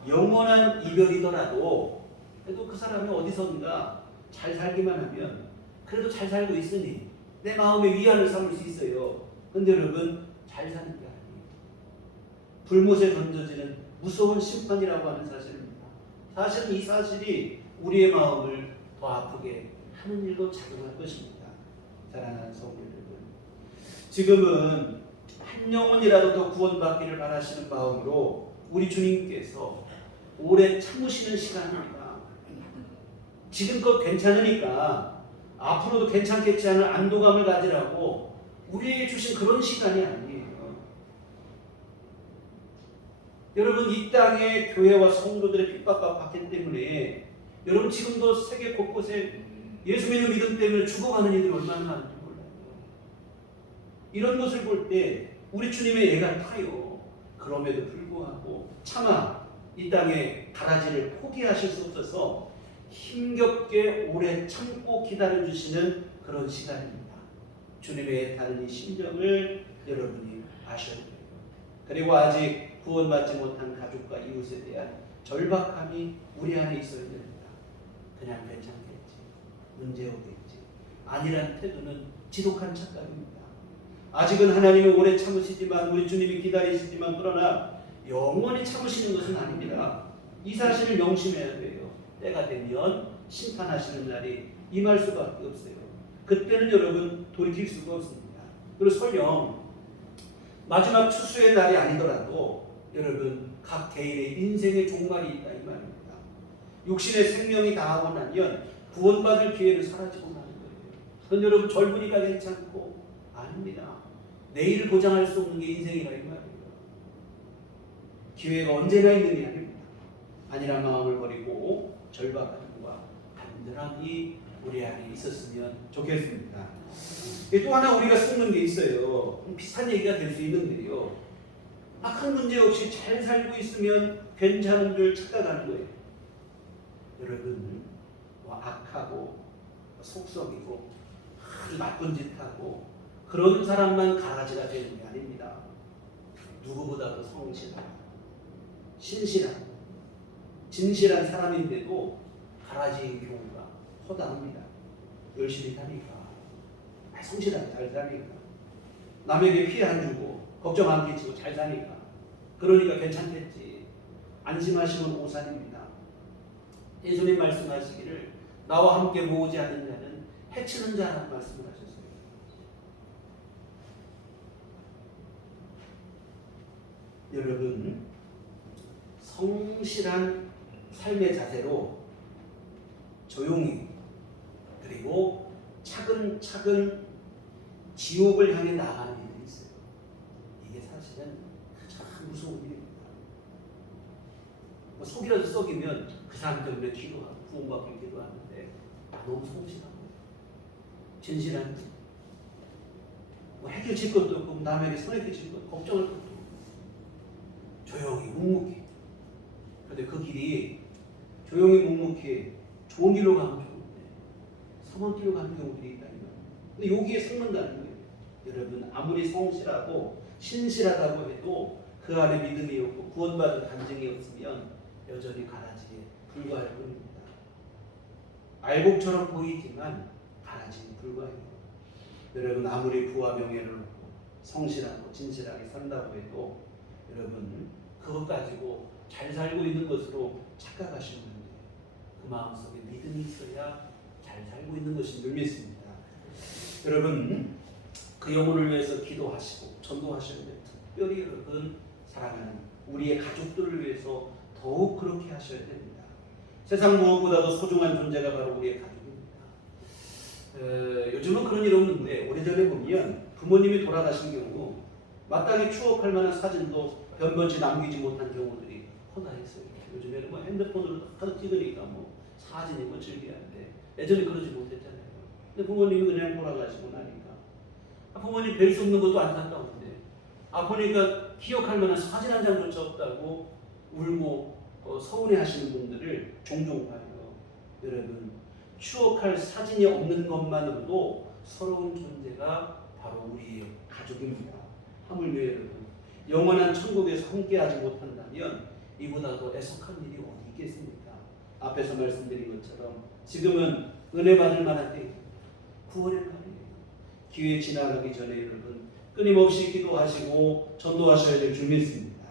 영원한 이별이더라도 그래도 그 사람이 어디선가 잘 살기만 하면 그래도 잘 살고 있으니 내 마음의 위안을 삼을 수 있어요. 근데 여러분, 잘 사는 게 아니에요. 불못에 던져지는 무서운 심판이라고 하는 사실입니다. 사실은 이 사실이 우리의 마음을 더 아프게 하는 일도 작용할 것입니다. 사랑하는 성도 여러분, 지금은 한 영혼이라도 더 구원받기를 바라시는 마음으로 우리 주님께서 오래 참으시는 시간입니다. 지금껏 괜찮으니까 앞으로도 괜찮겠지 하는 안도감을 가지라고 우리에게 주신 그런 시간이 아니에요. 여러분, 이 땅의 교회와 성도들의 핍박과 박해 때문에 여러분 지금도 세계 곳곳에 예수 믿는 믿음 때문에 죽어가는 이들이 얼마나 많은지 몰라요. 이런 것을 볼 때 우리 주님의 애가 타요. 그럼에도 불구하고 차마 이 땅의 가라지를 포기하실 수 없어서 힘겹게 오래 참고 기다려주시는 그런 시간입니다. 주님의 애타는 이 심정을 여러분이 아셔야 돼요. 그리고 아직 구원받지 못한 가족과 이웃에 대한 절박함이 우리 안에 있어야 됩니다. 그냥 괜찮겠지, 문제 없겠지, 아니란 태도는 지독한 착각입니다. 아직은 하나님이 오래 참으시지만, 우리 주님이 기다리시지만, 그러나 영원히 참으시는 것은 아닙니다. 이 사실을 명심해야 돼요. 때가 되면 심판하시는 날이 임할 수밖에 없어요. 그때는 여러분 돌이킬 수가 없습니다. 그리고 설령 마지막 추수의 날이 아니더라도 여러분 각 개인의 인생의 종말이 있다 이 말입니다. 육신의 생명이 다하고 나면 구원받을 기회는 사라지고 마는 거예요. 그건 여러분 젊으니까 괜찮고 아닙니다. 내일을 보장할 수 없는 게 인생이라 이 말이에요. 기회가 언제나 있는 게 아닙니다. 안일한 마음을 버리고 절박함과 간절함이 우리 안에 있었으면 좋겠습니다. 또 하나 우리가 속는 게 있어요. 비슷한 얘기가 될 수 있는데요. 큰 문제 없이 잘 살고 있으면 괜찮은 줄 착각하는 거예요. 여러분, 악하고 속썩이고 아주 나쁜 짓하고 그런 사람만 가라지가 되는 게 아닙니다. 누구보다도 성실하고 신실하고 진실한 사람인데도 가라지인 경우가 허다합니다. 열심히 사니까, 성실하게 잘 사니까, 남에게 피해 안 주고 걱정 안 끼치고 잘 사니까, 그러니까 괜찮겠지, 안심하시면 오산입니다. 예수님 말씀하시기를 나와 함께 모으지 않는 자는 해치는 자라는 말씀을 하셨어요. 여러분, 성실한 삶의 자세로 조용히 그리고 차근차근 지옥을 향해 나가는 일이 있어요. 이게 사실은 참 무서운 일입니다. 속이라도 썩이면 그 사람 때문에 기도하고 구원받기 기도하는데 너무 성실하고 진실한 해결칠 것도 없고 남에게 손해끼칠 것도 걱정할 것도 없고 조용히 묵묵히. 그런데 그 길이 조용히 묵묵히 좋은 길로 가면 좋은데 험한 길로 가는 경우들이 있다. 근데 여기에 속는다는 거예요. 여러분, 아무리 성실하고 신실하다고 해도 그 안에 믿음이 없고 구원받은 간증이 없으면 여전히 가라지에 불과할 뿐입니다. 알곡처럼 보이지만 가라지에 불과해요. 여러분, 아무리 부와 명예를 얻고 성실하고 진실하게 산다고 해도 여러분 그것 가지고 잘 살고 있는 것으로 착각하시면 안 돼요. 그 마음속에 믿음이 있어야 잘 살고 있는 것인 줄 믿습니다. 여러분, 그 영혼을 위해서 기도하시고 전도하셔야 돼요. 특별히 여러분 사랑하는 우리의 가족들을 위해서 더욱 그렇게 하셔야 됩니다. 세상 무엇보다도 소중한 존재가 바로 우리의 가족입니다. 요즘은 그런 일 없는데 오래전에 보면 부모님이 돌아가신 경우 마땅히 추억할 만한 사진도 변변치 남기지 못한 경우들이 허다했어요. 요즘에는 핸드폰으로 하도 찍으니까 사진이 즐겨하는데 예전에 그러지 못했잖아요. 근데 부모님이 그냥 돌아가시고 나니까 부모님 뵐 수 없는 것도 안타까운데 보니까 기억할 만한 사진 한 장조차 없다고 울고 서운해하시는 분들을 종종 봐요. 여러분, 추억할 사진이 없는 것만으로도 서러운 존재가 바로 우리의 가족입니다. 하물며 여러분, 영원한 천국에서 함께하지 못한다면 이보다 더 애석한 일이 어디 있겠습니까? 앞에서 말씀드린 것처럼 지금은 은혜 받을 만한 때, 구원의 날이에요. 기회 지나가기 전에 여러분 끊임없이 기도하시고 전도하셔야 될 줄 믿습니다.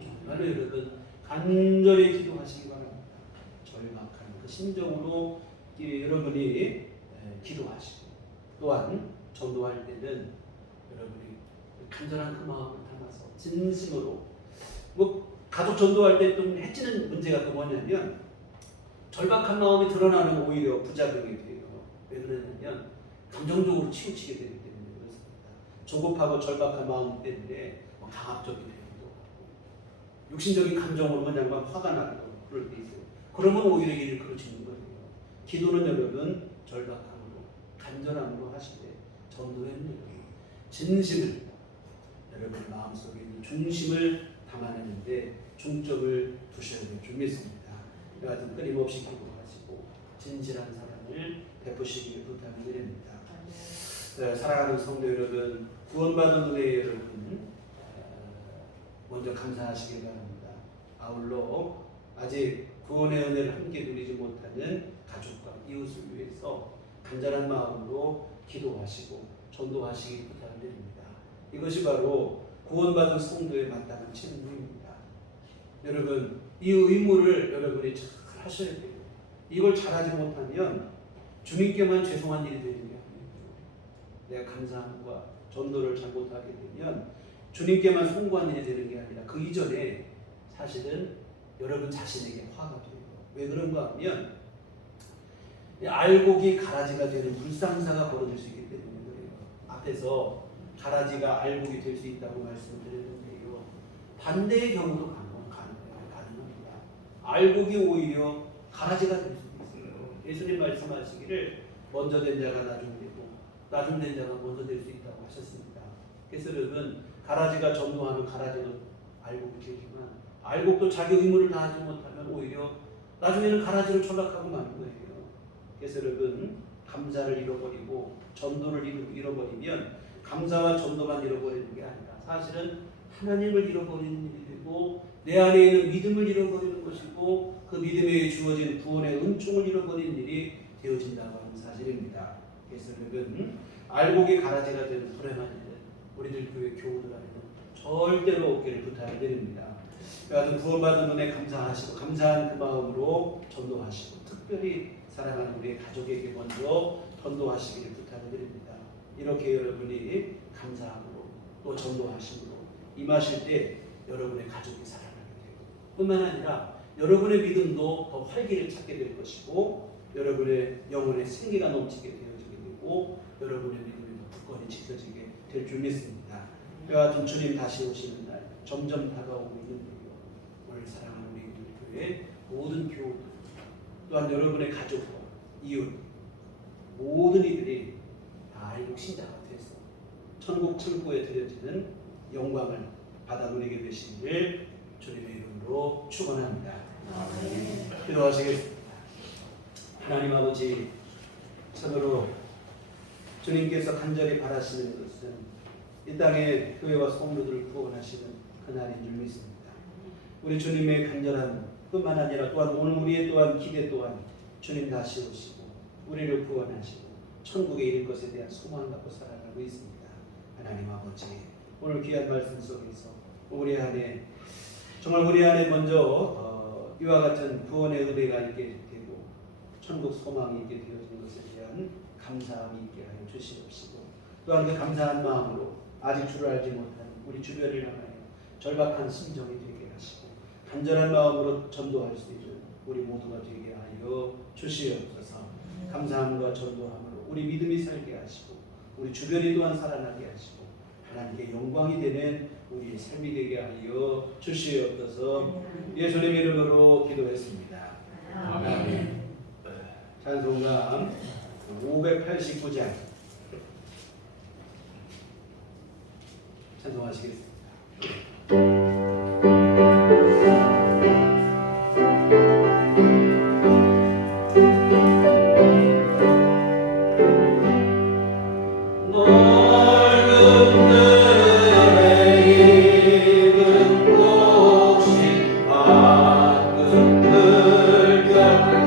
정말로 여러분 간절히 기도하시기 바랍니다. 절박한 그 심정으로 여러분이 기도하시고 또한 전도할 때는 여러분이 간절한 그 마음을 담아서 진심으로 가족 전도할 때 좀 해지는 문제가 또 뭐냐면 절박한 마음이 드러나는 오히려 부작용이 돼요. 왜 그러냐면 감정적으로 치우치게 되기 때문에 그렇습니다. 조급하고 절박한 마음 때문에 강압적이 되기도 하고 육신적인 감정으로 그냥 막 화가 나고 그럴 때 있어요. 그러면 오히려 일을 그르치는 거예요. 기도는 여러분 절박함으로 간절함으로 하시되 전도에는 진심을 여러분 마음속에 있는 중심을 담아내는데 중점을 두셔야 될 줄 믿습니다. 여하튼 끊임없이 기도하시고 진실한 사랑을 베푸시기를 부탁드립니다. 사랑하는 성도 여러분, 구원받은 은혜 여러분 먼저 감사하시기 바랍니다. 아울러 아직 구원의 은혜를 함께 누리지 못하는 가족과 이웃을 위해서 간절한 마음으로 기도하시고 전도하시기 부탁드립니다. 이것이 바로 구원받은 성도의 마땅한 책무입니다. 여러분 이 의무를 여러분이 잘 하셔야 돼요. 이걸 잘하지 못하면 주님께만 죄송한 일이 되는 게 아니에요. 내가 감사함과 전도를 잘못하게 되면 주님께만 송구한 일이 되는 게 아니라 그 이전에 사실은 여러분 자신에게 화가 돼요. 왜 그런가 하면 알곡이 가라지가 되는 불상사가 벌어질 수 있기 때문에 앞에서 가라지가 알곡이 될 수 있다고 말씀드렸는데요. 반대의 경우도 가능합니다. 알곡이 오히려 가라지가 될 수도 있어요. 예수님 말씀하시기를 먼저 된 자가 나중 되고 나중 된 자가 먼저 될 수 있다고 하셨습니다. 그래서 여러분 가라지가 전도하면 가라지도 알곡이 되지만 알곡도 자기 의무를 다하지 못하면 오히려 나중에는 가라지를 전락하고 마는 거예요. 그래서 여러분 감사를 잃어버리고 전도를 잃어버리면 감사와 전도만 잃어버리는 게 아니라 사실은 하나님을 잃어버리는 일이 되고 내 안에 있는 믿음을 잃어버리는 것이고 그 믿음에 주어진 구원의 은총을 잃어버리는 일이 되어진다고 하는 사실입니다. 그래서 여러분 알곡이 가라지가 되는 불행한 일은 우리들 교회 교우들한테는 절대로 없기를 부탁드립니다. 여하튼 구원받은 은혜 감사하시고 감사한 그 마음으로 전도하시고 특별히 사랑하는 우리의 가족에게 먼저 전도하시기를 부탁드립니다. 이렇게 여러분이 감사함으로 또 전도하심으로 임하실 때 여러분의 가족이 살아나게 되고 뿐만 아니라 여러분의 믿음도 더 활기를 찾게 될 것이고 여러분의 영혼의 생기가 넘치게 되어지게 되고 여러분의 믿음이 더 굳건히 지켜지게 될 줄 믿습니다. 여하튼 주님 다시 오시는 날 점점 다가오고 있는데요. 오늘 사랑하는 우리 교회 모든 교우들 또한 여러분의 가족과 이웃 모든 이들이 다 알곡 신자가 돼서 천국 천국에 드려지는 영광을 받아 누리게 되시기를 주님의 이름으로 축원합니다. 기도하시겠습니다. 하나님 아버지, 참으로 주님께서 간절히 바라시는 것은 이 땅의 교회와 성도들을 구원하시는 그날인 줄 믿습니다. 우리 주님의 간절한 뿐만 아니라 또한 오늘 우리의 또한 기대 또한 주님 다시 오시고 우리를 구원하시고 천국에 이를 것에 대한 소망을 갖고 살아가고 있습니다. 하나님 아버지, 오늘 귀한 말씀 속에서 우리 안에 정말 우리 안에 먼저 이와 같은 구원의 은혜가 있게 되고 천국 소망이 있게 되어진 것에 대한 감사함이 있게 하여 주시옵시고 또한 그 감사한 마음으로 아직 주를 알지 못하는 우리 주변을 향하여 절박한 심정이 되게 하시고 간절한 마음으로 전도할 수 있는 우리 모두가 되게 하여 주시옵소서. 감사함과 전도함으로 우리 믿음이 살게 하시고 우리 주변이 또한 살아나게 하시고 하나님께 영광이 되는 우리의 삶이 되게 하여 주시옵소서. 예수님 이름으로 기도했습니다. 아멘. 찬송가 589장 찬송하시겠습니다. 그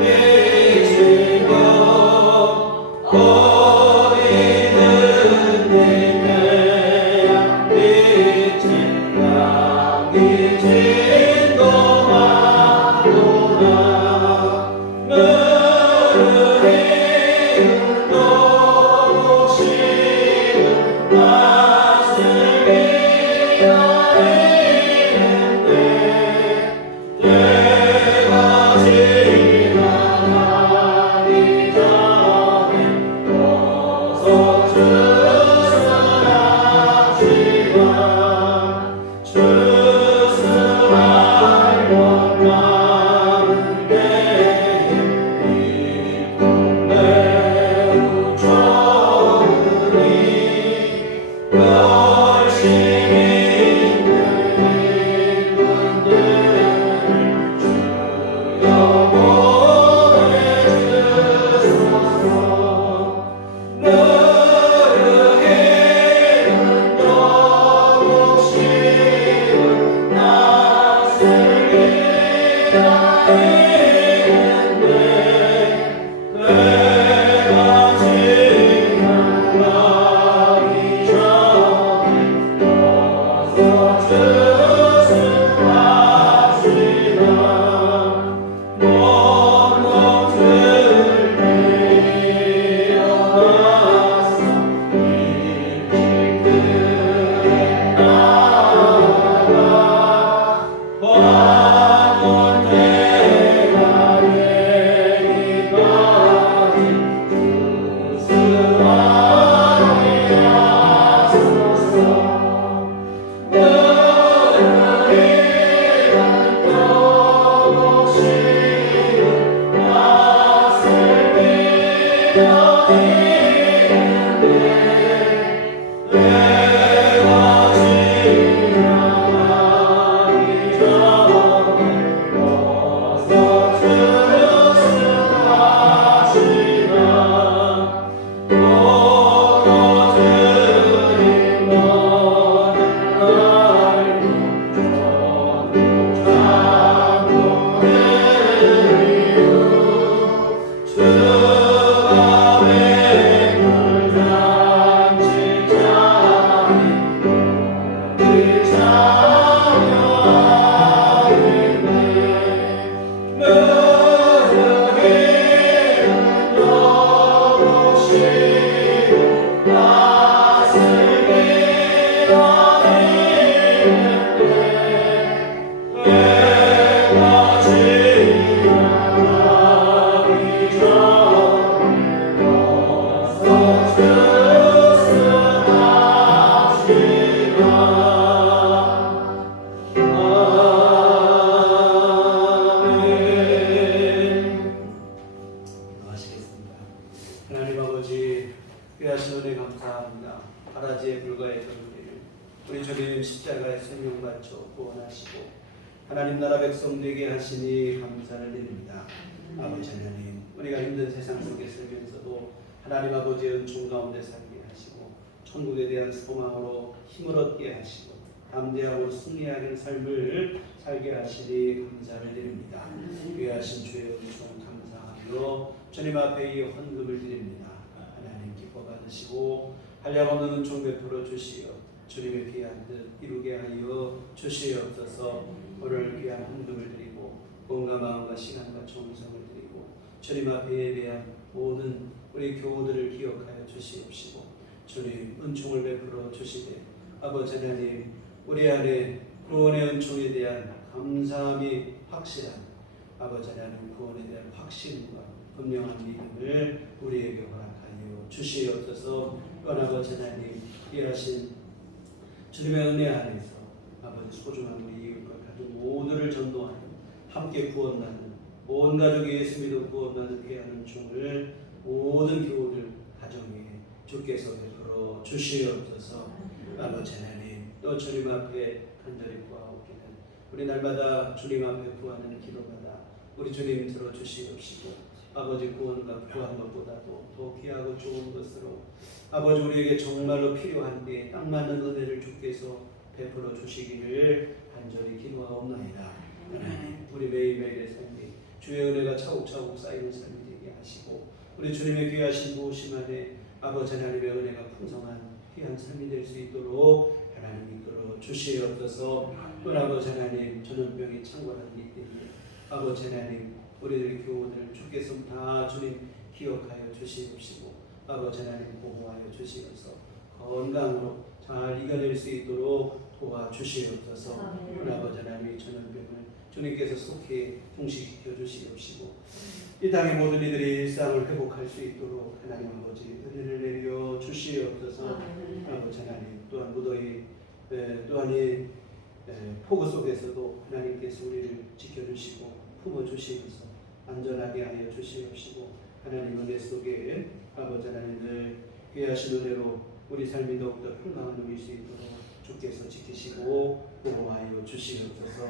귀하신 은혜 감사합니다. 바라지에 불과했던 우리 주님 십자가에 생명 바쳐 구원하시고 하나님 나라 백성 되게 하시니 감사를 드립니다. 아버지 하나님, 우리가 힘든 세상 속에 살면서도 하나님 아버지의 은총 가운데 살게 하시고 천국에 대한 소망으로 힘을 얻게 하시고 담대하고 승리하는 삶을 살게 하시니 감사를 드립니다. 귀하신 주의 은총 감사하며 주님 앞에 이 헌금을 드립니다. 하나님 기뻐 받으시고 한량없는 은총 베풀어 주시어 주님의 귀한 뜻 이루게 하여 주시옵소서. 오늘 귀한 헌금을 드리고 몸과 마음과 시간과 정성을 드리고 주님 앞에 예배한 모든 우리 교우들을 기억하여 주시옵시고 주님 은총을 베풀어 주시되 아버지 하나님, 우리 안에 구원의 은총에 대한 감사함이 확실한 아버지 하나님 구원에 대한 확신과 분명한 믿음을 우리에게 허락하여 주시옵소서. 아버지 하나님, 귀하신 주님의 은혜 안에서 아버지 소중한 우리 이웃과 가족 모두를 전도하여 함께 구원받는 온 가족이 예수 믿어 구원받는 귀한 은총을 모든 교우들 가정에 주께서 베풀어 주시옵소서. 아버지 하나님, 또 주님 앞에 간절히 구하옵기는 우리 날마다 주님 앞에 구하는 기도마다 우리 주님 들어주시옵시고 아버지 구원과 구한 것보다도 더 귀하고 좋은 것으로 아버지 우리에게 정말로 필요한 때에 딱 맞는 은혜를 주께서 베풀어 주시기를 간절히 기도하옵나이다. 하나님, 우리 매일매일의 삶이 주의 은혜가 차곡차곡 쌓이는 삶이 되게 하시고 우리 주님의 귀하신 부으심 안에 아버지 하나님의 은혜가 풍성한 귀한 삶이 될 수 있도록 하나님 이끌어 주시옵소서. 또 아버지 하나님, 전염병이 창궐하기 때문에 아버지 하나님, 우리들 교우들 주께서 다 주님 기억하여 주시옵시고 아버지 하나님 보호하여 주시옵소서. 건강으로 잘 이겨낼 수 있도록 도와주시옵소서. 아버지 하나님, 전염병을 주님께서 속히 종식시켜 주시옵시고 이 땅의 모든 이들이 일상을 회복할 수 있도록 하나님 아버지 은혜를 내려 주시옵소서. 아버지 하나님, 또한 무더위 또한 이 폭우 속에서도 하나님께서 우리를 지켜주시고 품어주시면서 안전하게 하여 주시옵시고 하나님 은혜 속에 아버지 하나님 늘 귀하신 은혜로 우리 삶이 더욱더 평강을 누릴 수 있도록 주께서 지키시고 보호하여 주시옵소서.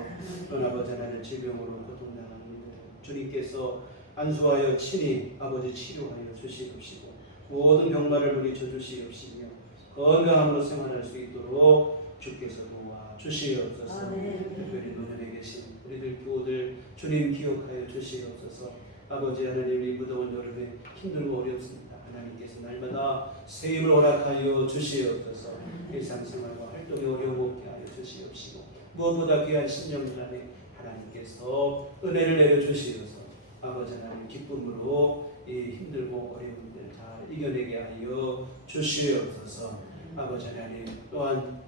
또 아버지 하나님 질병으로 고통당하는 이들 주님께서 안수하여 친히 아버지 치료하여 주시옵시고 모든 병마를 물리쳐 주시옵시며 건강함으로 생활할 수 있도록 주께서 도와 주시옵소서. 특별히 노년에 계신 우리들 교우들 주님 기억하여 주시옵소서. 아버지 하나님, 이 무더운 여름에 힘들고 어렵습니다. 하나님께서 날마다 새 힘을 허락하여 주시옵소서. 일상생활과 활동에 어려움 없게 하여 주시옵시고 무엇보다 귀한 신령들 안에 하나님께서 은혜를 내려 주시옵소서. 아버지 하나님, 기쁨으로 이 힘들고 어려움들 잘 이겨내게 하여 주시옵소서. 아버지 하나님, 또한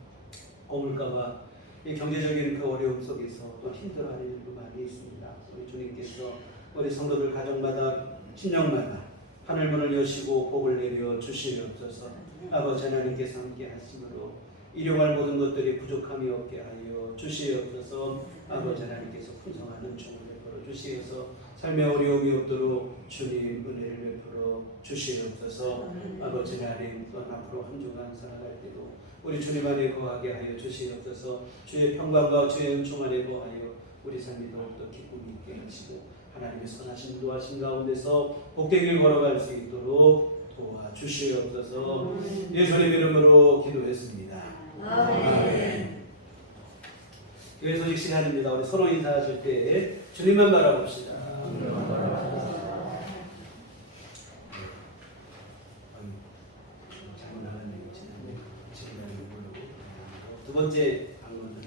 고물가와 이 경제적인 그 어려움 속에서 또 힘들어하는 일도 많이 있습니다. 우리 주님께서 우리 성도들 가정마다 친정마다 하늘문을 여시고 복을 내려 주시옵소서. 아버지 하나님께서 함께 하심으로 일용할 모든 것들이 부족함이 없게 하여 주시옵소서. 아버지 하나님께서 풍성한 은총을 베풀어 주시어서 삶의 어려움이 없도록 주님 은혜를 베풀어 주시옵소서. 아버지 하나님, 또 앞으로 한 주간 살아갈 때도 우리 주님 안에 거하게 하여 주시옵소서. 주의 평강과 주의 은총 안에 거하여 우리 삶이 더욱더 기쁨이 있게 하시고 하나님의 선하신 도와신 가운데서 복된 길 걸어갈 수 있도록 도와주시옵소서. 예수님 이름으로 기도했습니다. 아멘. 교회 소식 시간입니다. 우리 서로 인사하실 때 주님만 바라봅시다. 잘못 나간 얘기 지난해 두 번째 방문은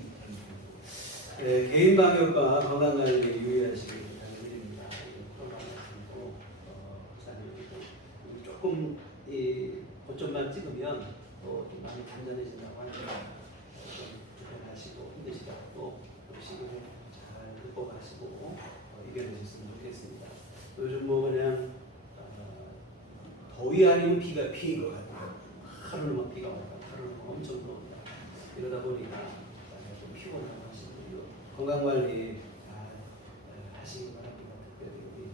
개인 방역과 건강 관리에 유의하시길 부탁드립니다. 조금 고점만 찍으면 좀 많이 단단해진다고 하니까 불편하시고 힘드시다고 시기를 잘 극복하시고 이겨내셨으면 좋겠습니다. 요즘 뭐 그냥 더위 아니면 비가 피인 것 같아요. 하루는 막 비가 온다, 하루는 엄청 더운다. 이러다 보니까 좀 피곤하고 하시고 건강관리 잘 하시기 바랍니다. 특별히 우리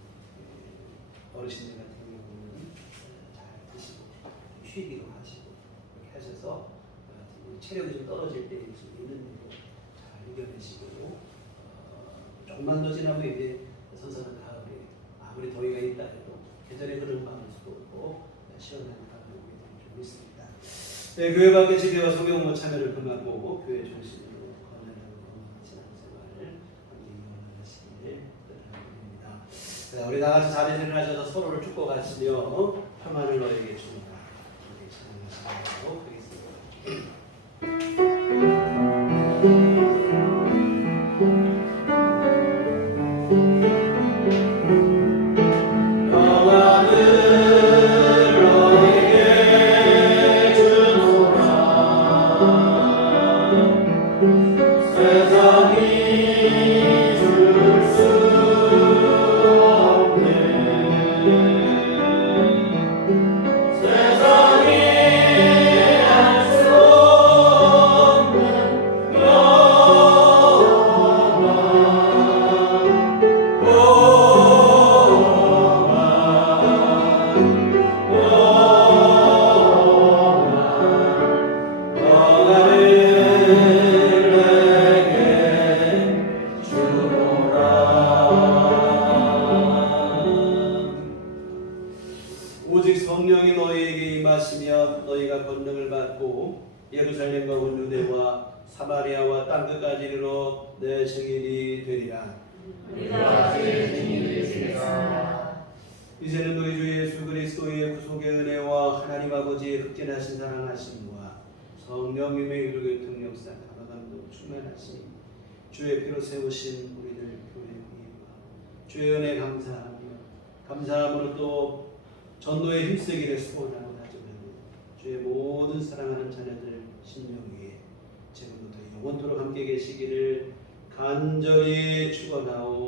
어르신들 같은 경우는 잘 드시고 쉬기도 하시고 이렇게 하셔서 체력이 좀 떨어질 때 있는 일도 잘 이겨내시고 조금만 더 지나면 이제 선선한 가을에 아무리 더위가 있다 해도 계절의 흐름 막을 수도 없고 시원한 가을이 오게 좀 있습니다. 네, 교회 밖의 집회와 성경공부 참여를 금하고 교회 중심으로 건강하고 건강한 신앙생활을 함께 이어나가시길 바랍니다. 우리 다 같이 자리에 일어나셔서 서로를 축복하시며 평안을 너에게 주노라 이렇게 찬양하시도록 하겠습니다. 오직 성령이 너희에게 임하시며 너희가 권능을 받고 예루살렘과 온 유대와 사마리아와 땅끝까지 이르러 내 증인이 되리라. 우리가 주의 증인이 되겠습니다. 이제는 우리 주 예수 그리스도의 구속의 은혜와 하나님 아버지의 흑진하신 사랑하심과 성령님의 유교통 역사 감화감동 충만하심 주의 피로 세우신 우리들 교회 위와 주의 은혜 감사함으로 또 전도에 힘쓰기를 소원하고 다짐하는 주의 모든 사랑하는 자녀들 심령 위에 지금부터 영원토록 함께 계시기를 간절히 축원하오.